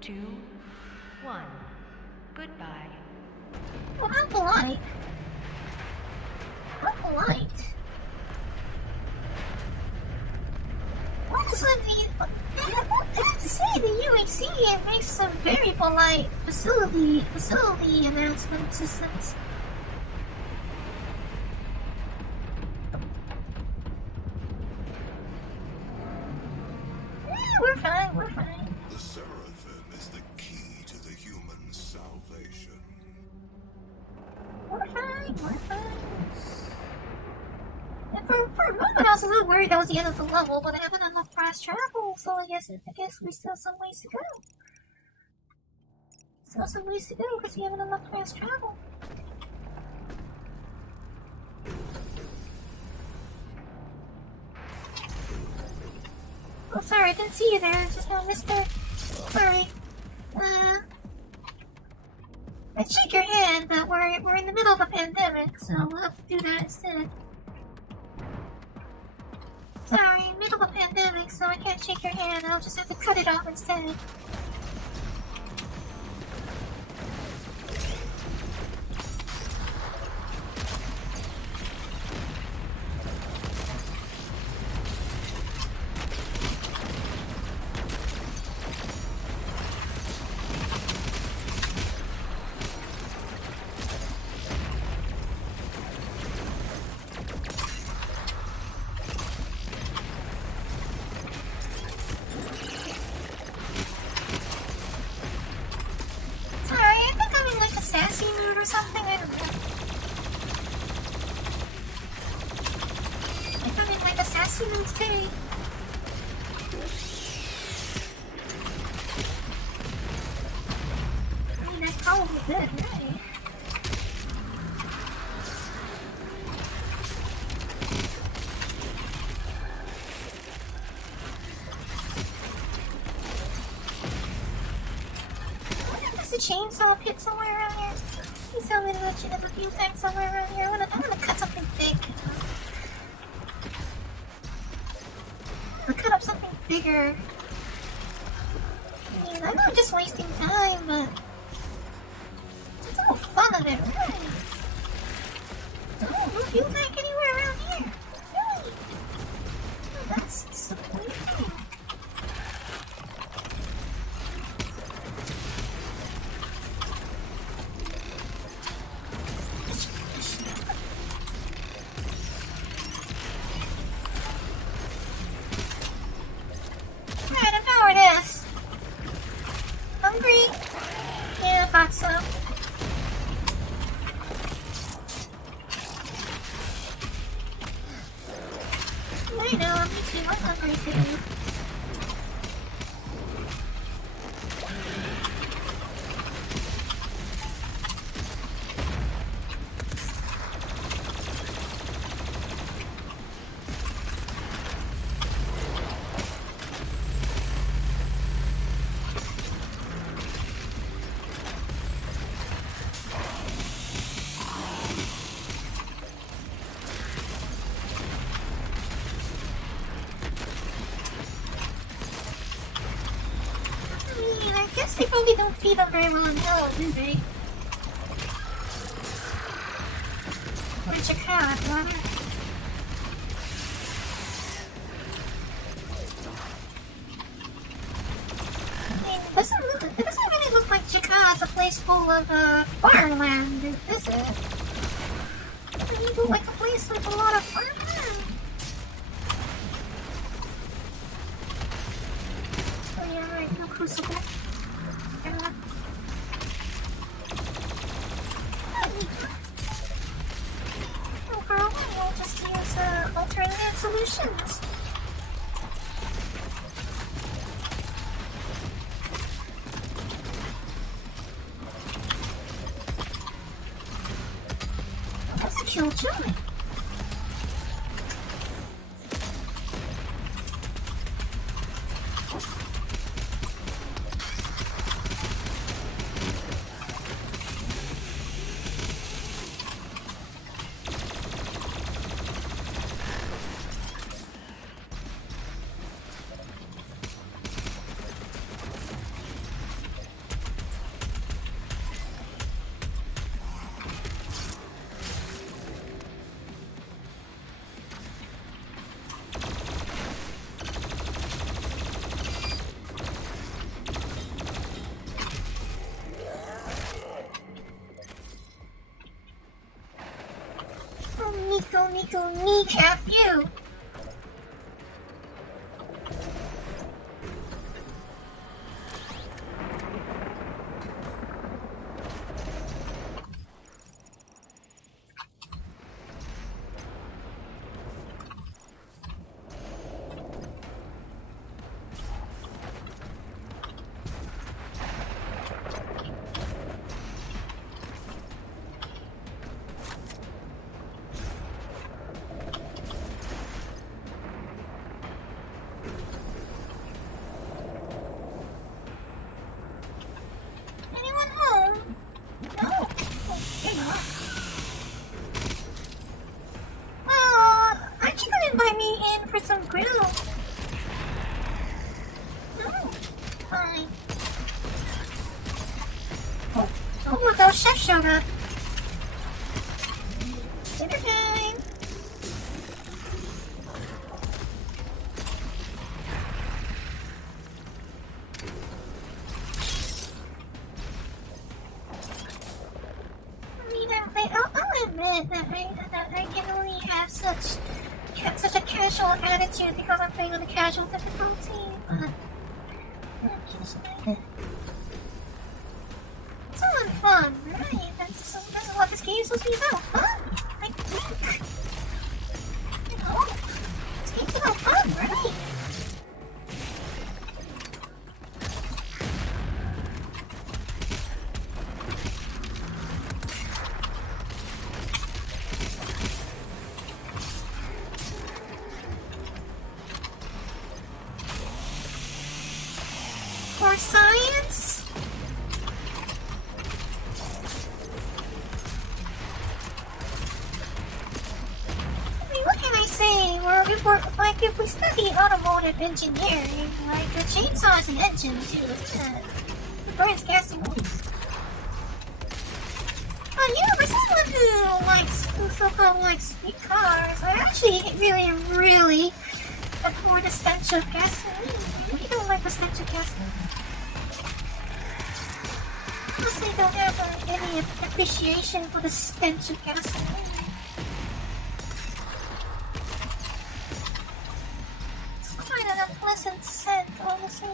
2, 1. Goodbye. Well, how polite. How polite. What does that mean? I have to say, the UHC makes some very polite facility announcement systems. Yeah, we're fine. The Seraphim is the key to the human salvation. We're fine. And for a moment I was a little worried that was the end of the level, but I haven't enough fast travel, so I guess we still have some ways to go. Still some ways to go because we haven't enough fast travel. Oh, sorry, I didn't see you there. Just now, Mister. Sorry. I'd shake your hand, but we're in the middle of a pandemic, so we'll have to do that instead. Sorry, middle of a pandemic, so I can't shake your hand. I'll just have to cut it off instead. Something, I don't know. I thought it might assassinate today. I mean, that's probably good, right? There's a chainsaw pit somewhere around here. You tell me that you have a few things somewhere around here. I'm gonna cut something big. I'll cut up something bigger. I mean, I'm not just wasting time, but it's all fun of it, right? Oh, no fuel tank anywhere around here. Really? Oh, that's disappointing. So. I know, me too. I'm hungry too. They probably don't feed them very well in hell, do they? Where's your cat, water? I mean, it doesn't really look like Jakarta's a place full of farmland, is it? It doesn't look like a place with a lot of farmland. Oh yeah, right, no crucible. missions. That's a killjoy. Nico, kneecap you! Some grill. No, fine. Oh, look, our chef showed up. Dinner time. I mean, I'll admit that I can only have such a casual attitude because I'm playing on the casual difficulty, but it's all fun, right? That's what this game is supposed to be about, fun, I think. You know, this game's about fun, right? Science? I mean, what can I say? If we study automotive engineering, like the chainsaw is an engine too, it burns gasoline. For someone who so-called likes sweet cars, I actually really abhor the stench of gasoline. I really don't like the stench of gasoline. Honestly, don't have any appreciation for the stench of gasoline. It's quite an unpleasant scent, honestly.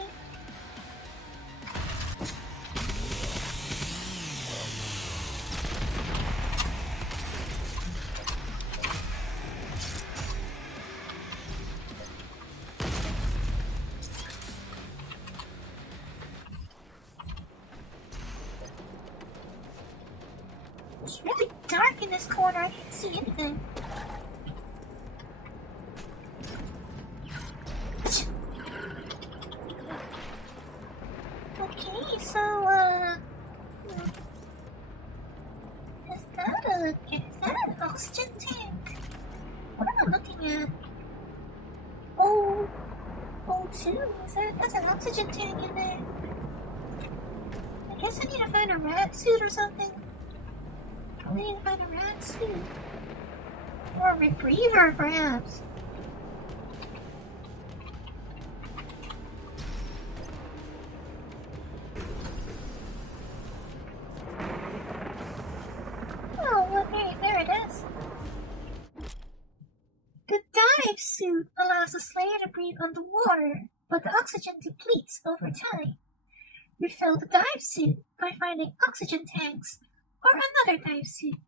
It's really dark in this corner. I can't see anything. Okay, so, is that an oxygen tank? What am I looking at? O2? That's an oxygen tank in there. I guess I need to find a rat suit or something. I need to find a rat suit. Or a retriever, perhaps. Oh, look, there it is. The dive suit allows the Slayer to breathe underwater, but the oxygen depletes over time. Refill the dive suit by finding oxygen tanks or another dive suit.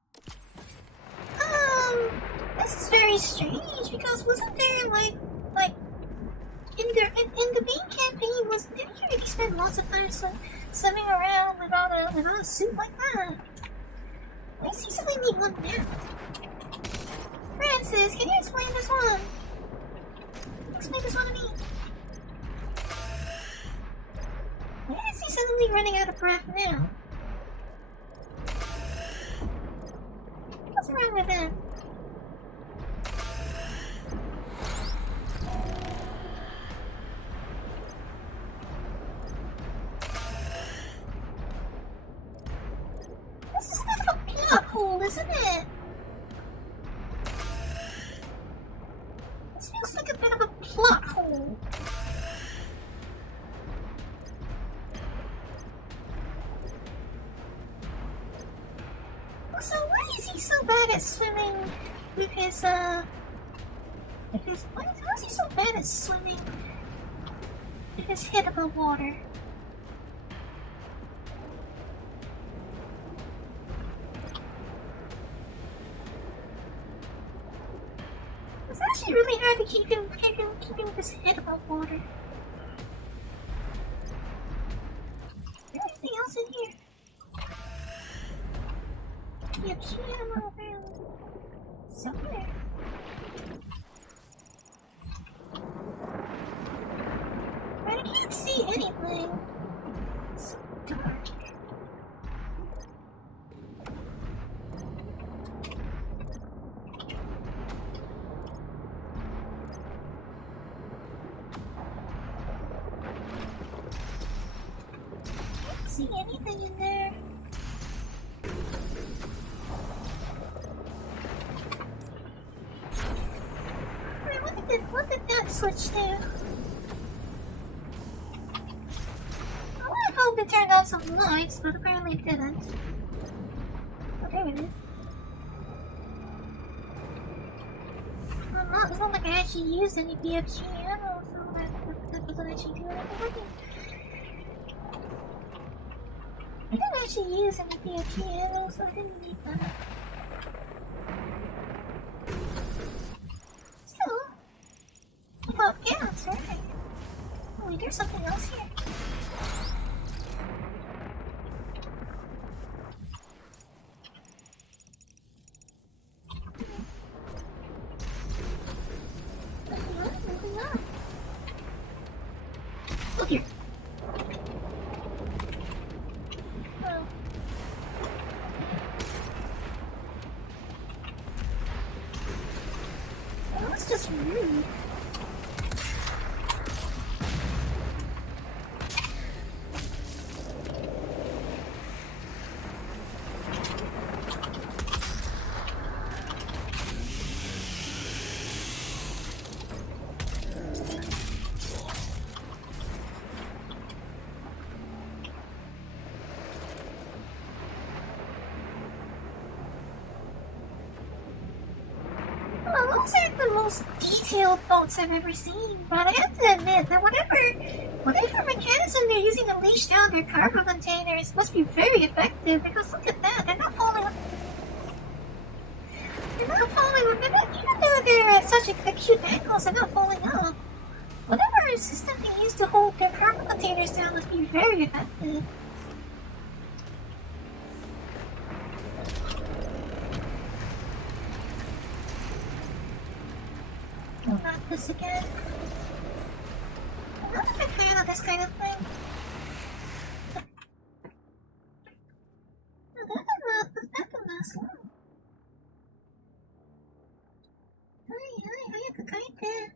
This is very strange because wasn't there like in the main campaign didn't you really spend lots of time swimming around without a suit like that? I see something need one now. Francis, can you explain this one? Explain this one to me. Why is he suddenly running out of breath now? What's wrong with him? This is a bit of a plot hole, isn't it? This feels like a bit of a plot hole. So why is he so bad at swimming with his how is he so bad at swimming with his head above water? It's actually really hard to keep him his head above water. Is there anything else in here? Yeah, piano around somewhere. But I can't see anything. It's dark. Can't see anything in there. What did that switch do? I would have hoped it turned on some lights, but apparently it didn't. Oh, there it is. It's not like I actually used any BFG ammo, so that doesn't actually do anything. I didn't actually use any BFG ammo, so I didn't need that. Oh, yeah, that's right. Oh, wait, there's something else here. Moving on. Look here. Oh. Oh, that's just rude. Those aren't the most detailed boats I've ever seen, but I have to admit that whatever mechanism they're using to leash down their cargo containers must be very effective, because look at that, they're not falling even though they're at such acute angles, they're not falling off. Whatever system they use to hold their cargo containers down must be very effective. Not this again. I'm not a big fan of this kind of thing. No, that's a nice one. Hi, kakaite.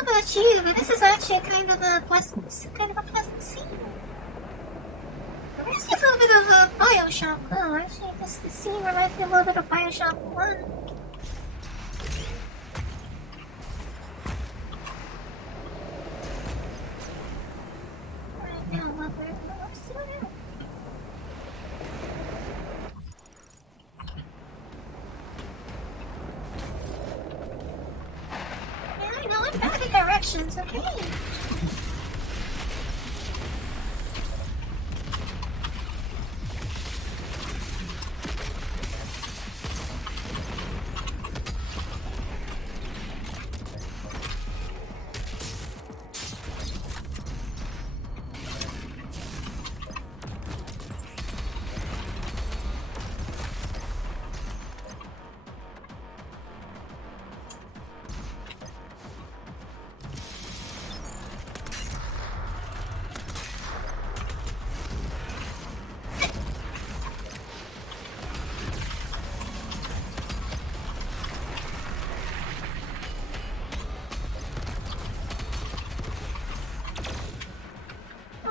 About you, but this is actually kind of a pleasant scene. It reminds me a little bit of Bioshock. Oh, actually, the scene reminds me a little bit of Bioshock 1. Right now, what's going on? instructions, okay?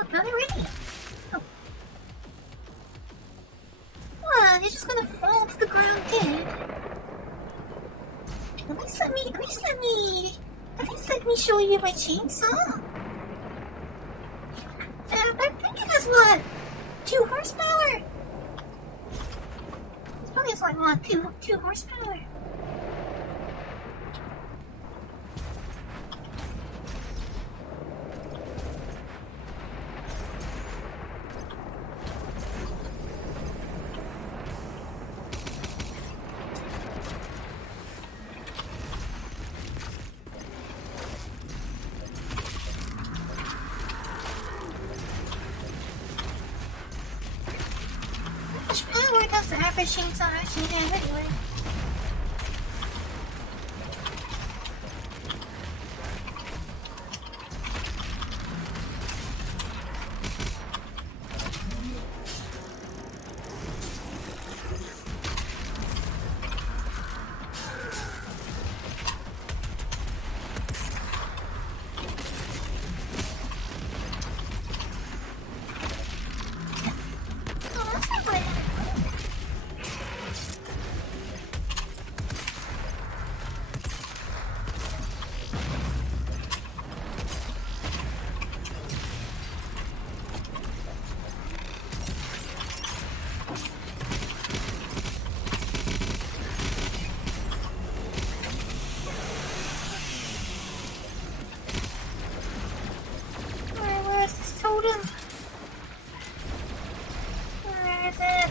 Done already? Oh. What? You're just gonna fall to the ground dead? At least let me show you my chainsaw. I think it has what? 2 horsepower? It's probably has like what? 2 horsepower. What does the average chainsaw actually have anyway? Oh, that's not what where's this totem? Where is it?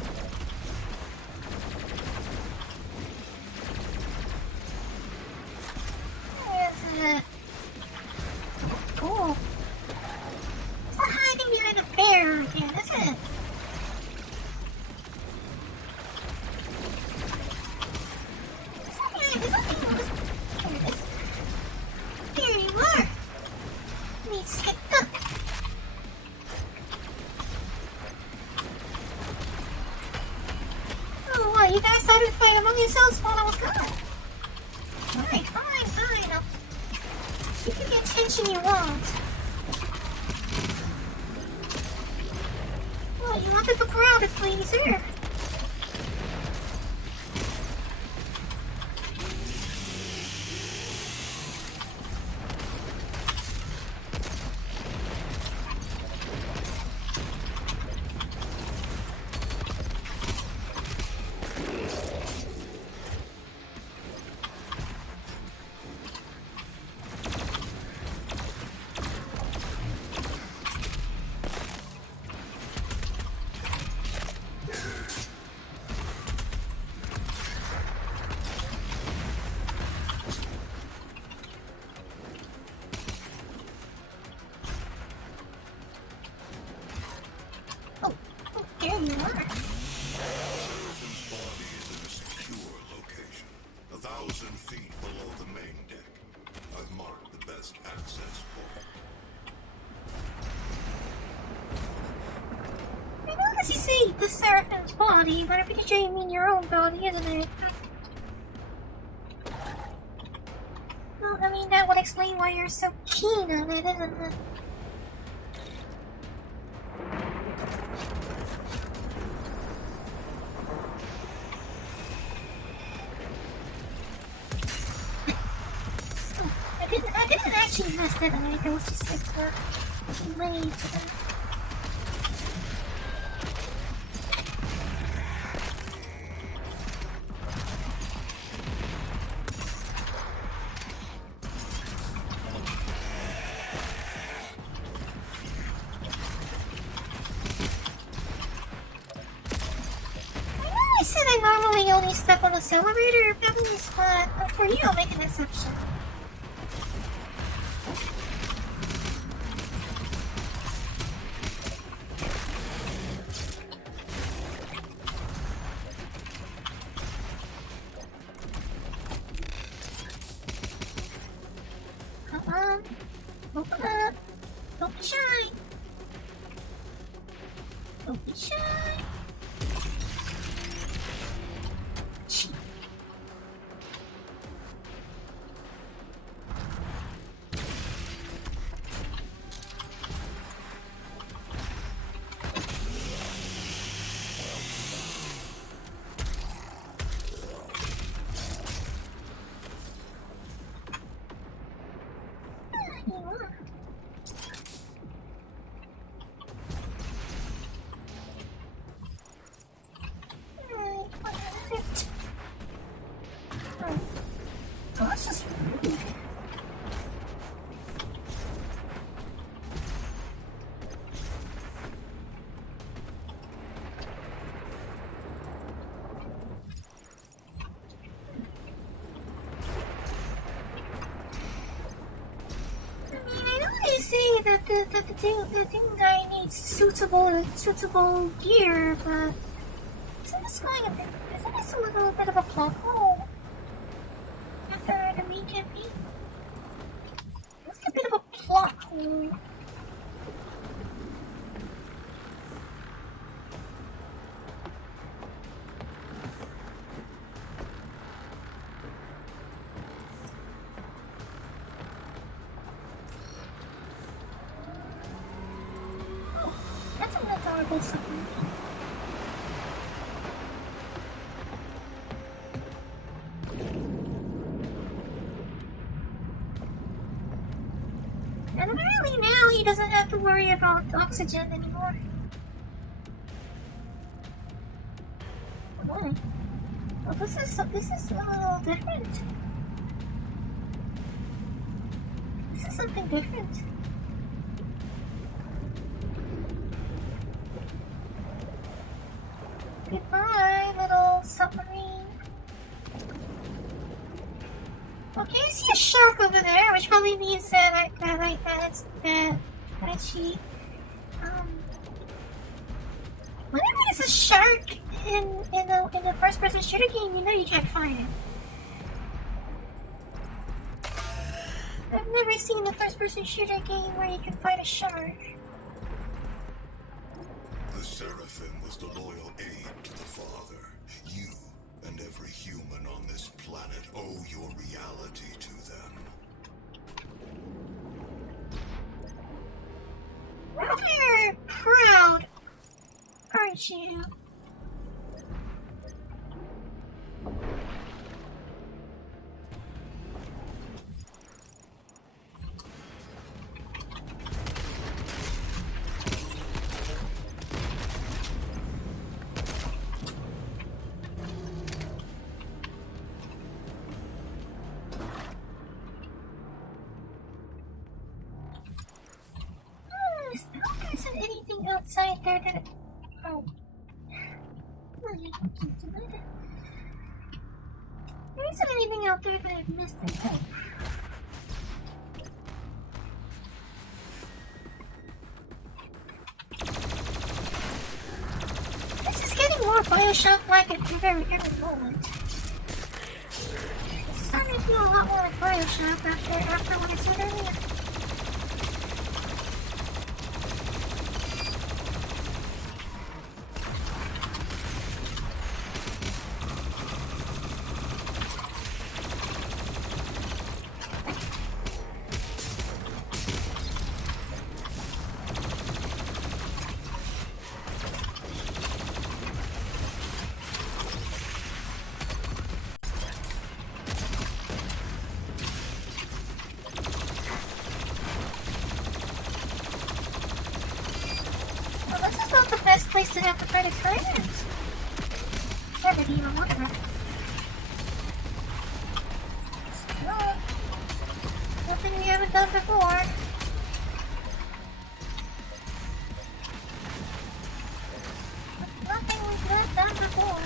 Where is it? Cool. It's not hiding behind a bear again, is it? It's not behind, there's nothing. There it is. Here you are. Needs to get up. Oh, what? You guys started fighting among yourselves while I was gone. Alright, fine. I'll give you the attention you want. Well, you want to look around and please her. Oh, there you are. Seraphin's body is in a secure location, 1,000 feet below the main deck. I've marked the best access point. I notice you say the Seraphim's body, but I'm pretty sure you mean your own body, isn't it? Well, I mean, that would explain why you're so keen on it, isn't it? I didn't actually mess that up. It was just like late to that. I normally only step on the accelerator pedals, but for you I'll make an exception. Come on, open up. Don't be shy. Don't be shy. The thing guy needs suitable gear, but isn't this a little bit of a plot hole after the main campaign? It's a bit of a plot hole. And apparently now he doesn't have to worry about oxygen anymore. Why? Well, this is a little different. This is something different. Goodbye, little submarine. Okay, I see a shark over there, which probably means that she whenever there's a shark in the first-person shooter game, you know you can't fight it. I've never seen a first-person shooter game where you can fight a shark. The Seraphim was the loyal aid to the Father. You and every human on this planet owe your reality to them. Rather proud, aren't you? Isn't anything outside there that... Oh. There isn't anything out there that I've missed. This is getting more Bioshock-like at every moment. It's starting to feel a lot more like Bioshock after what I said earlier. Place to have the fight experience. Never even look at it. Nothing we haven't done before. Nothing we've not done before.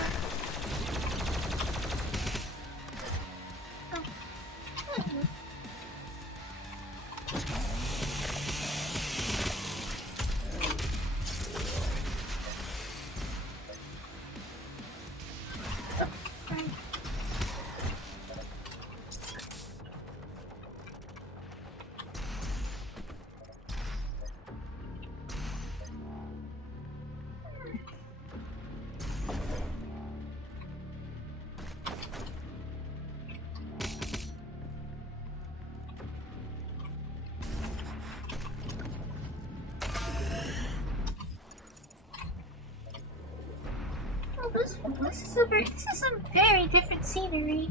This is some very different scenery.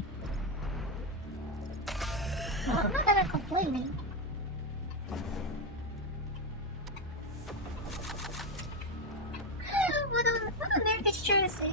Well, I'm not gonna complain. What on earth is true to say?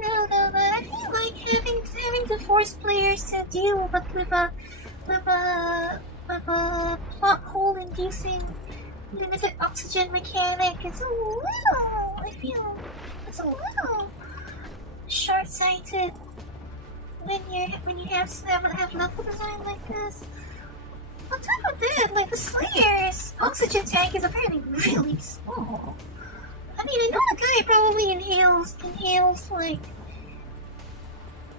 No, but I feel like having to force players to deal with a plot hole inducing limited oxygen mechanic is a little. I feel it's a little short-sighted when you have level design like this. On top of that, like the Slayer's oxygen tank is apparently really small. I mean, I know the guy probably inhales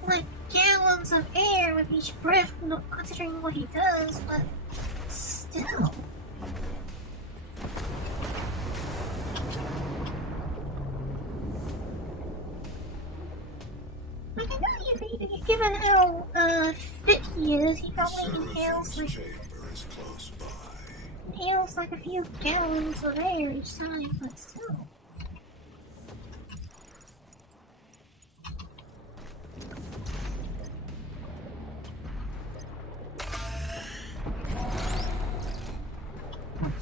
like gallons of air with each breath, not considering what he does, but still. Like, I know given how fit he is, he probably inhales like a few gallons of air each time, but still.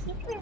Secret.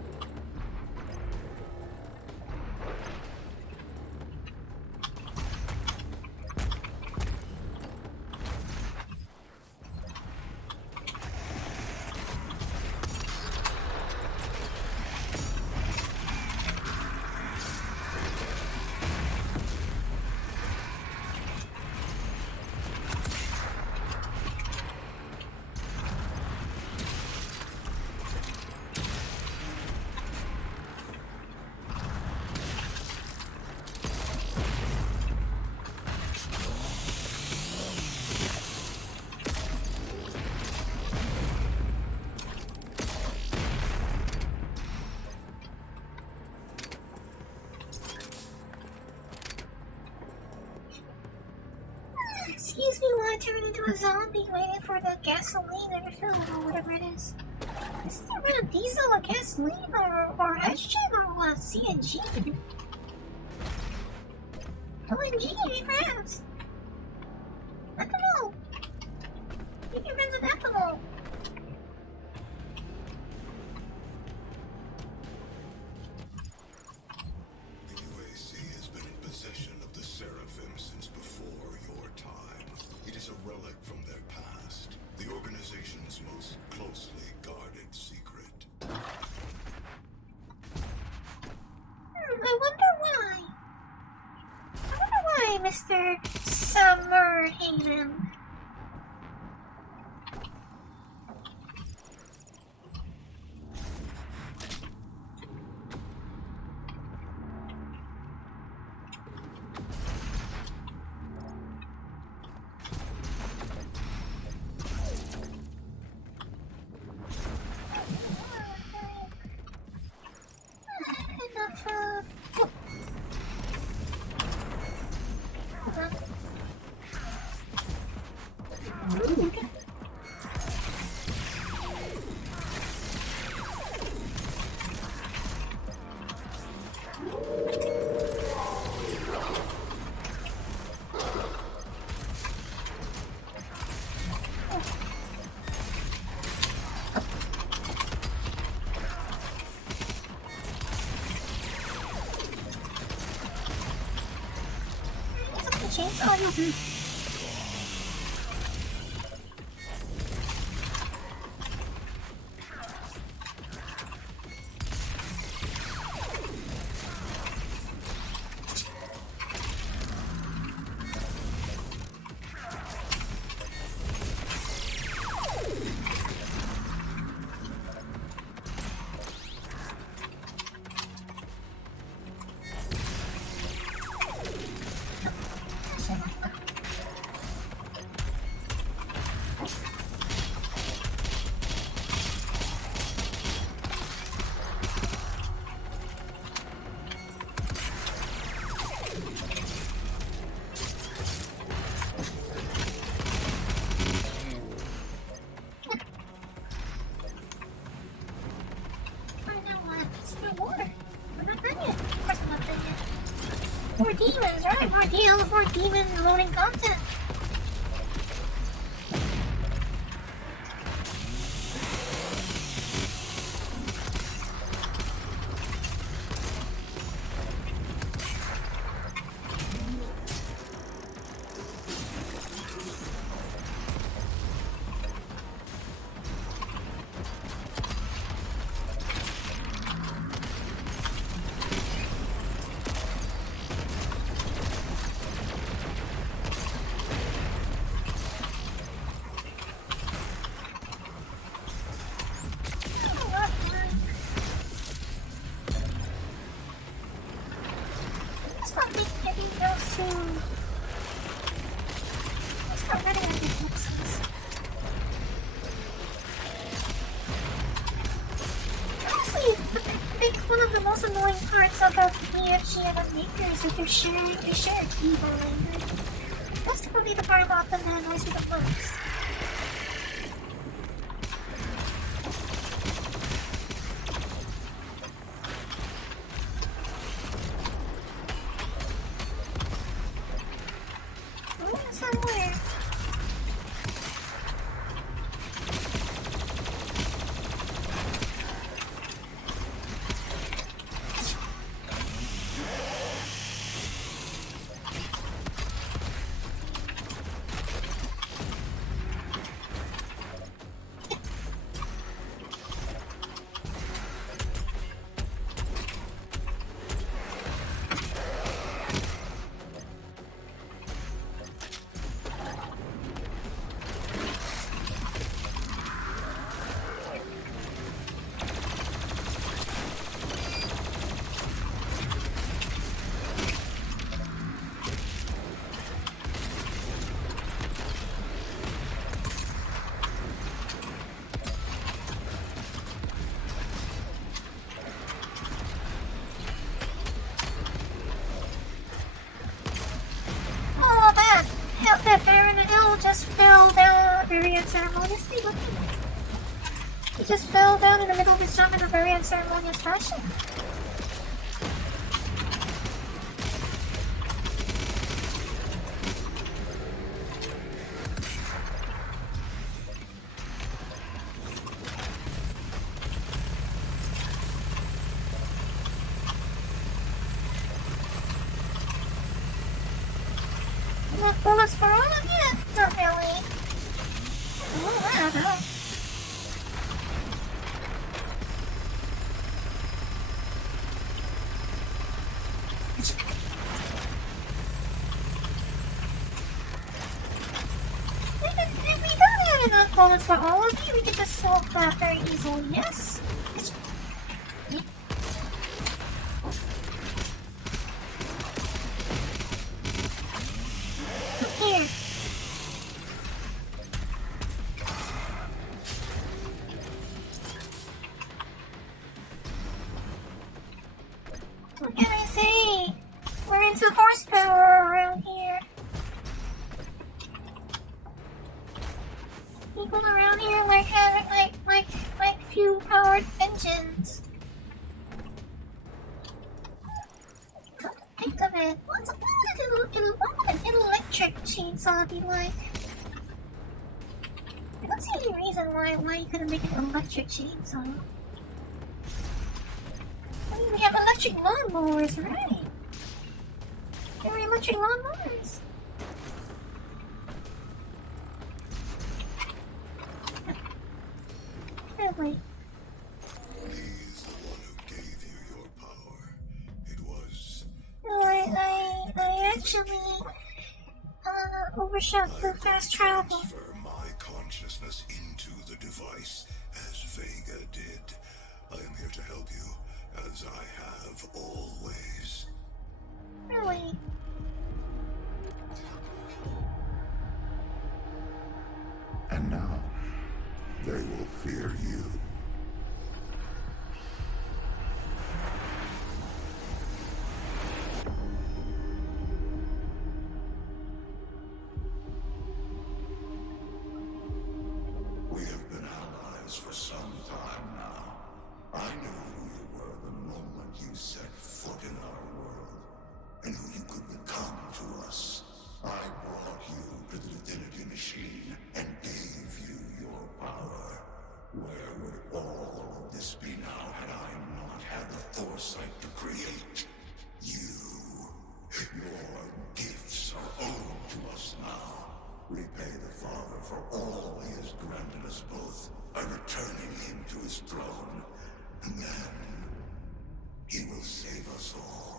Excuse me while I turn into a zombie waiting for the gasoline to refill or whatever it is. Is it around diesel or gasoline or hydrogen or what? CNG? OMG, perhaps? Ethanol! You can run with ethanol! The UAC has been in possession of the Seraphim since before your time. It is a relic from their past, the organization's most closely guarded secret. I wonder why. Mr. Summerhaven. Alright, more demon loading content. One of the most annoying parts about TRUE Maykr is that you share a keyboard. That's probably the part about them that annoys me the most. Somewhere. That Baron Hill just fell down very unceremoniously. Look at him. He just fell down in the middle of his jump in a very unceremonious fashion. Bullets for all of you? Not really. Oh, I don't know. If we don't have enough bullets for all of you, we can just solve that very easily, yes? Here. What can I say? We're into horsepower around here. People around here like having like few powered engines. Think of it. What would an electric chainsaw be like? I don't see any reason why you couldn't make an electric chainsaw. I mean, we have electric lawnmowers, right? There are electric lawnmowers. Really? He's the one who gave you your power. It was... No, I actually overshot the fast travel. Transfer my consciousness into the device as Vega did. I am here to help you, as I have always. Really? And now, they will fear you. We have been allies for some time now. I knew who you were the moment you set foot in our world, and who you could become to us. I brought you to the Divinity Machine and gave you your power. Where would all of this be now had I not had the foresight to create you? Your gifts are owed to us now. Repay the Father for all he has granted us both by returning him to his throne. And then he will save us all.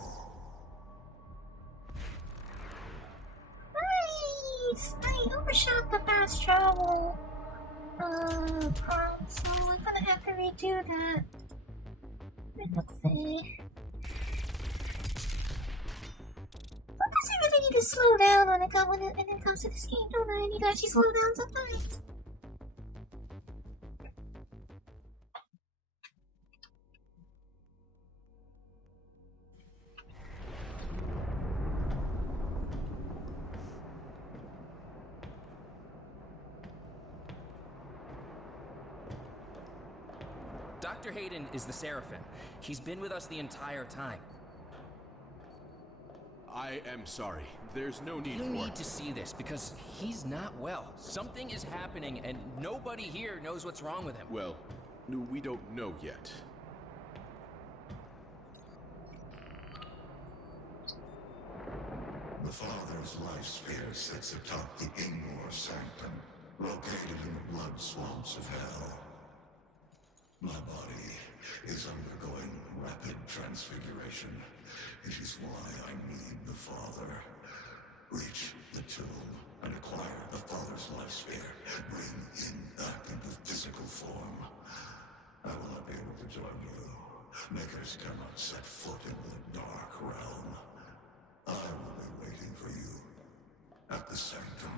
Nice! I overshot the fast travel prompt, so I'm gonna have to redo that. Let's see. Sometimes I really need to slow down when it comes to this game, don't I? I need to actually slow down sometimes. Dr. Hayden is the Seraphim. He's been with us the entire time. I am sorry. There's no need You for need it. to see this because he's not well. Something is happening and nobody here knows what's wrong with him. Well, we don't know yet. The Father's life sphere sits atop the Indoor Sanctum, located in the blood swamps of hell. My body is undergoing rapid transfiguration. It is why I need the Father. Reach the tomb and acquire the Father's life sphere. Bring him back into physical form. I will not be able to join you. Makers cannot set foot in the dark realm. I will be waiting for you at the Sanctum.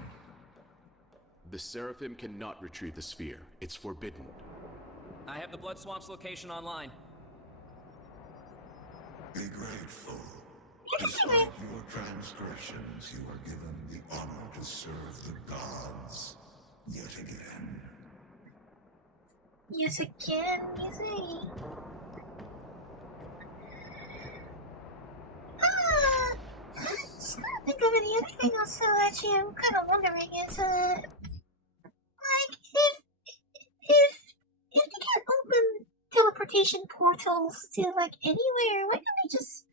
The Seraphim cannot retrieve the sphere. It's forbidden. I have the Blood Swamp's location online. Be grateful. Despite your transgressions, you are given the honor to serve the gods yet again. Yes, again, you see. Just can't think of any other thing else. So actually, I'm kind of wondering is, like, if you can't open teleportation portals to like anywhere, why can't they just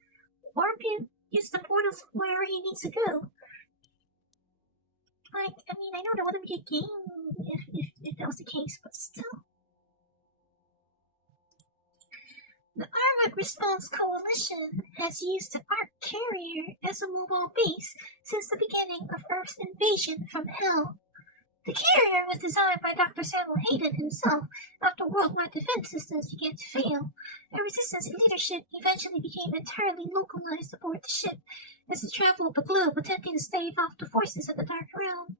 warp you? Use the portals wherever he needs to go. Like, I mean, I know there wouldn't be a game if that was the case, but still. The Armored Response Coalition has used the Ark Carrier as a mobile base since the beginning of Earth's invasion from Hell. The carrier was designed by Dr. Samuel Hayden himself after worldwide defense systems began to fail, and resistance leadership eventually became entirely localized aboard the ship as it traveled the globe attempting to stave off the forces of the Dark Realm.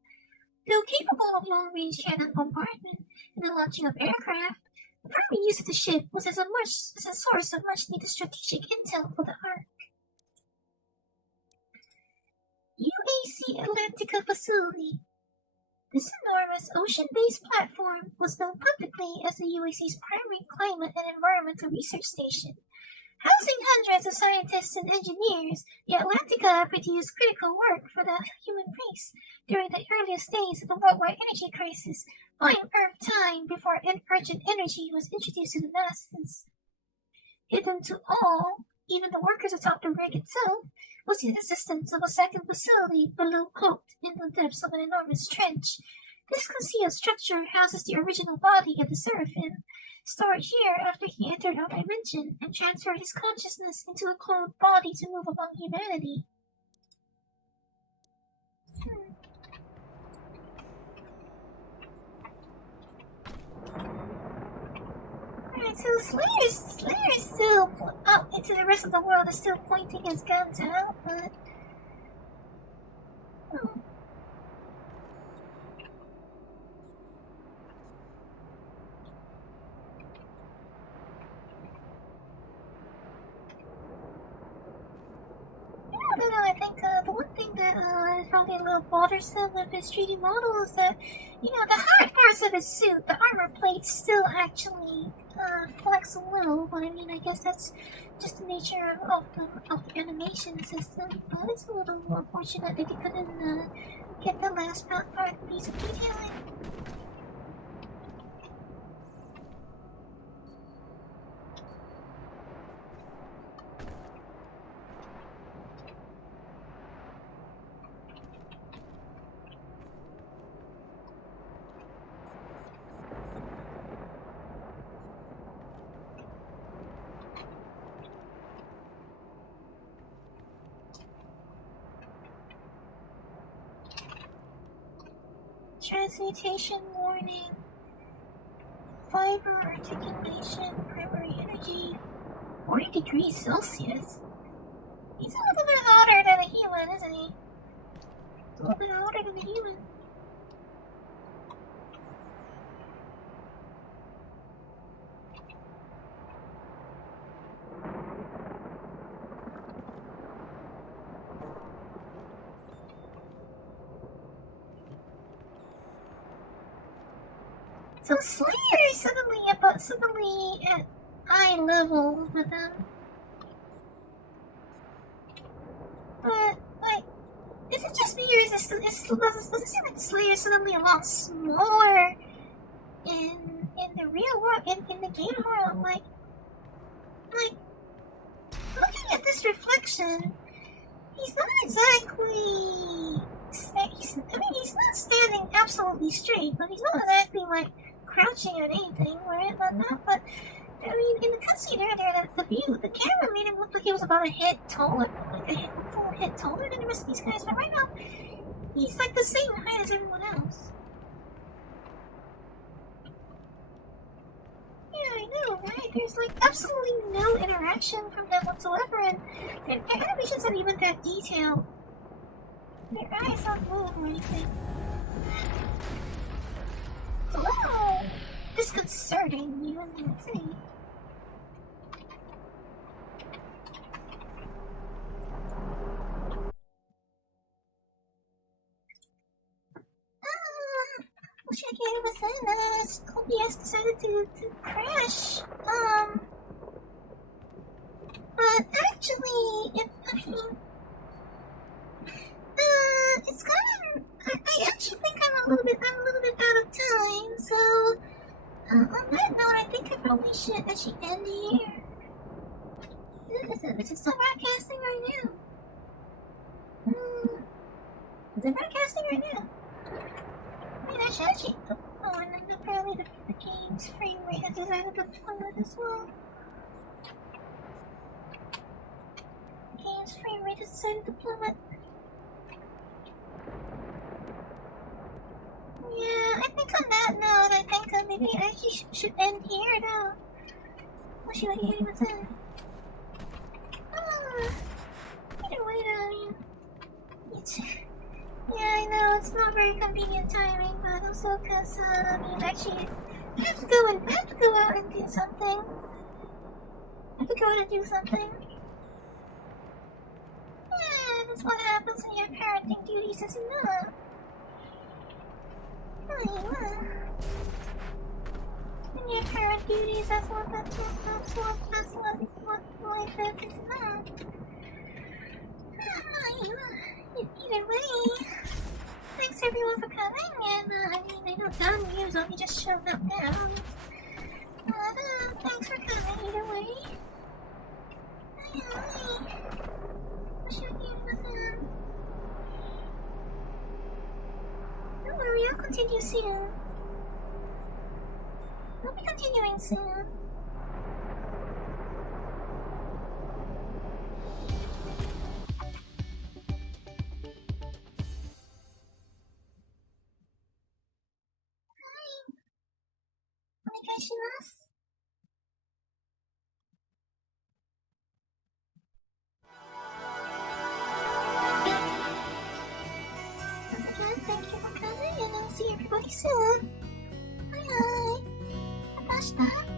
Though capable of long-range cannon bombardment and the launching of aircraft, the primary use of the ship was as a source of much-needed strategic intel for the Ark. UAC Atlantica Facility. This enormous ocean-based platform was known publicly as the UAC's primary climate and environmental research station. Housing hundreds of scientists and engineers, the Atlantica produced critical work for the human race during the earliest days of the worldwide energy crisis, buying Earth time before urgent energy was introduced to the masses. Hidden to all, even the workers atop the rig itself, was the existence of a second facility below cloaked in the depths of an enormous trench. This concealed structure houses the original body of the Seraphim, stored here after he entered our dimension and transferred his consciousness into a cloned body to move among humanity. Alright, so Slayer is still out into the rest of the world, is still pointing his guns out, but... I think the one thing that is probably a little bothersome with his 3D model is that, the hard parts of his suit, the armor plates, still actually flex sucks a little, but I mean, I guess that's just the nature of the animation system. But it's a little more fortunate that they couldn't get the last part piece of detailing. Transmutation warning. Fiber articulation, primary energy, 40 degrees Celsius. He's a little bit hotter than a human, isn't he? He's a little bit hotter than a human. So Slayer is suddenly at eye level with them. But, like, is it just me or does it seem like the Slayer is suddenly a lot smaller in the real world, in the game world? Like, looking at this reflection, he's not exactly... he's not standing absolutely straight, but he's not exactly, like, crouching or anything, right? But I mean, in the cutscene earlier, the view, the camera made him look like he was about a head taller, like a full head taller than the rest of these guys. But right now, he's like the same height as everyone else. Yeah, I know, right? There's like absolutely no interaction from them whatsoever, and their animations aren't even that detailed. Their eyes don't move or anything. It's a little disconcerting, even, I would say. Wish I gave us that. OBS decided to crash. But actually, it's kind of. I actually think I'm a little bit out of time. So, on that note, I think I probably should actually end here. Is it still broadcasting right now? Is it broadcasting right now? I mean, I should actually. Oh, and then apparently the game's frame rate has decided to plummet as well. The game's frame rate has decided to plummet. Yeah, I think on that note, I think maybe I actually should end here now. We'll see what you was in. Either way, though, yeah, I know it's not very convenient timing, but also because I mean, actually, I have to go out and do something. Yeah, that's what happens when your parenting duties is enough. When your parent duties, that's what life is enough. Either way, thanks everyone for coming, and I mean, I know Don Muse only just showed up now. Thanks for coming either way. Don't worry, I'll continue soon. I'll be continuing soon. Once again, thank you for coming, and I'll see everybody soon. Bye bye. また明日。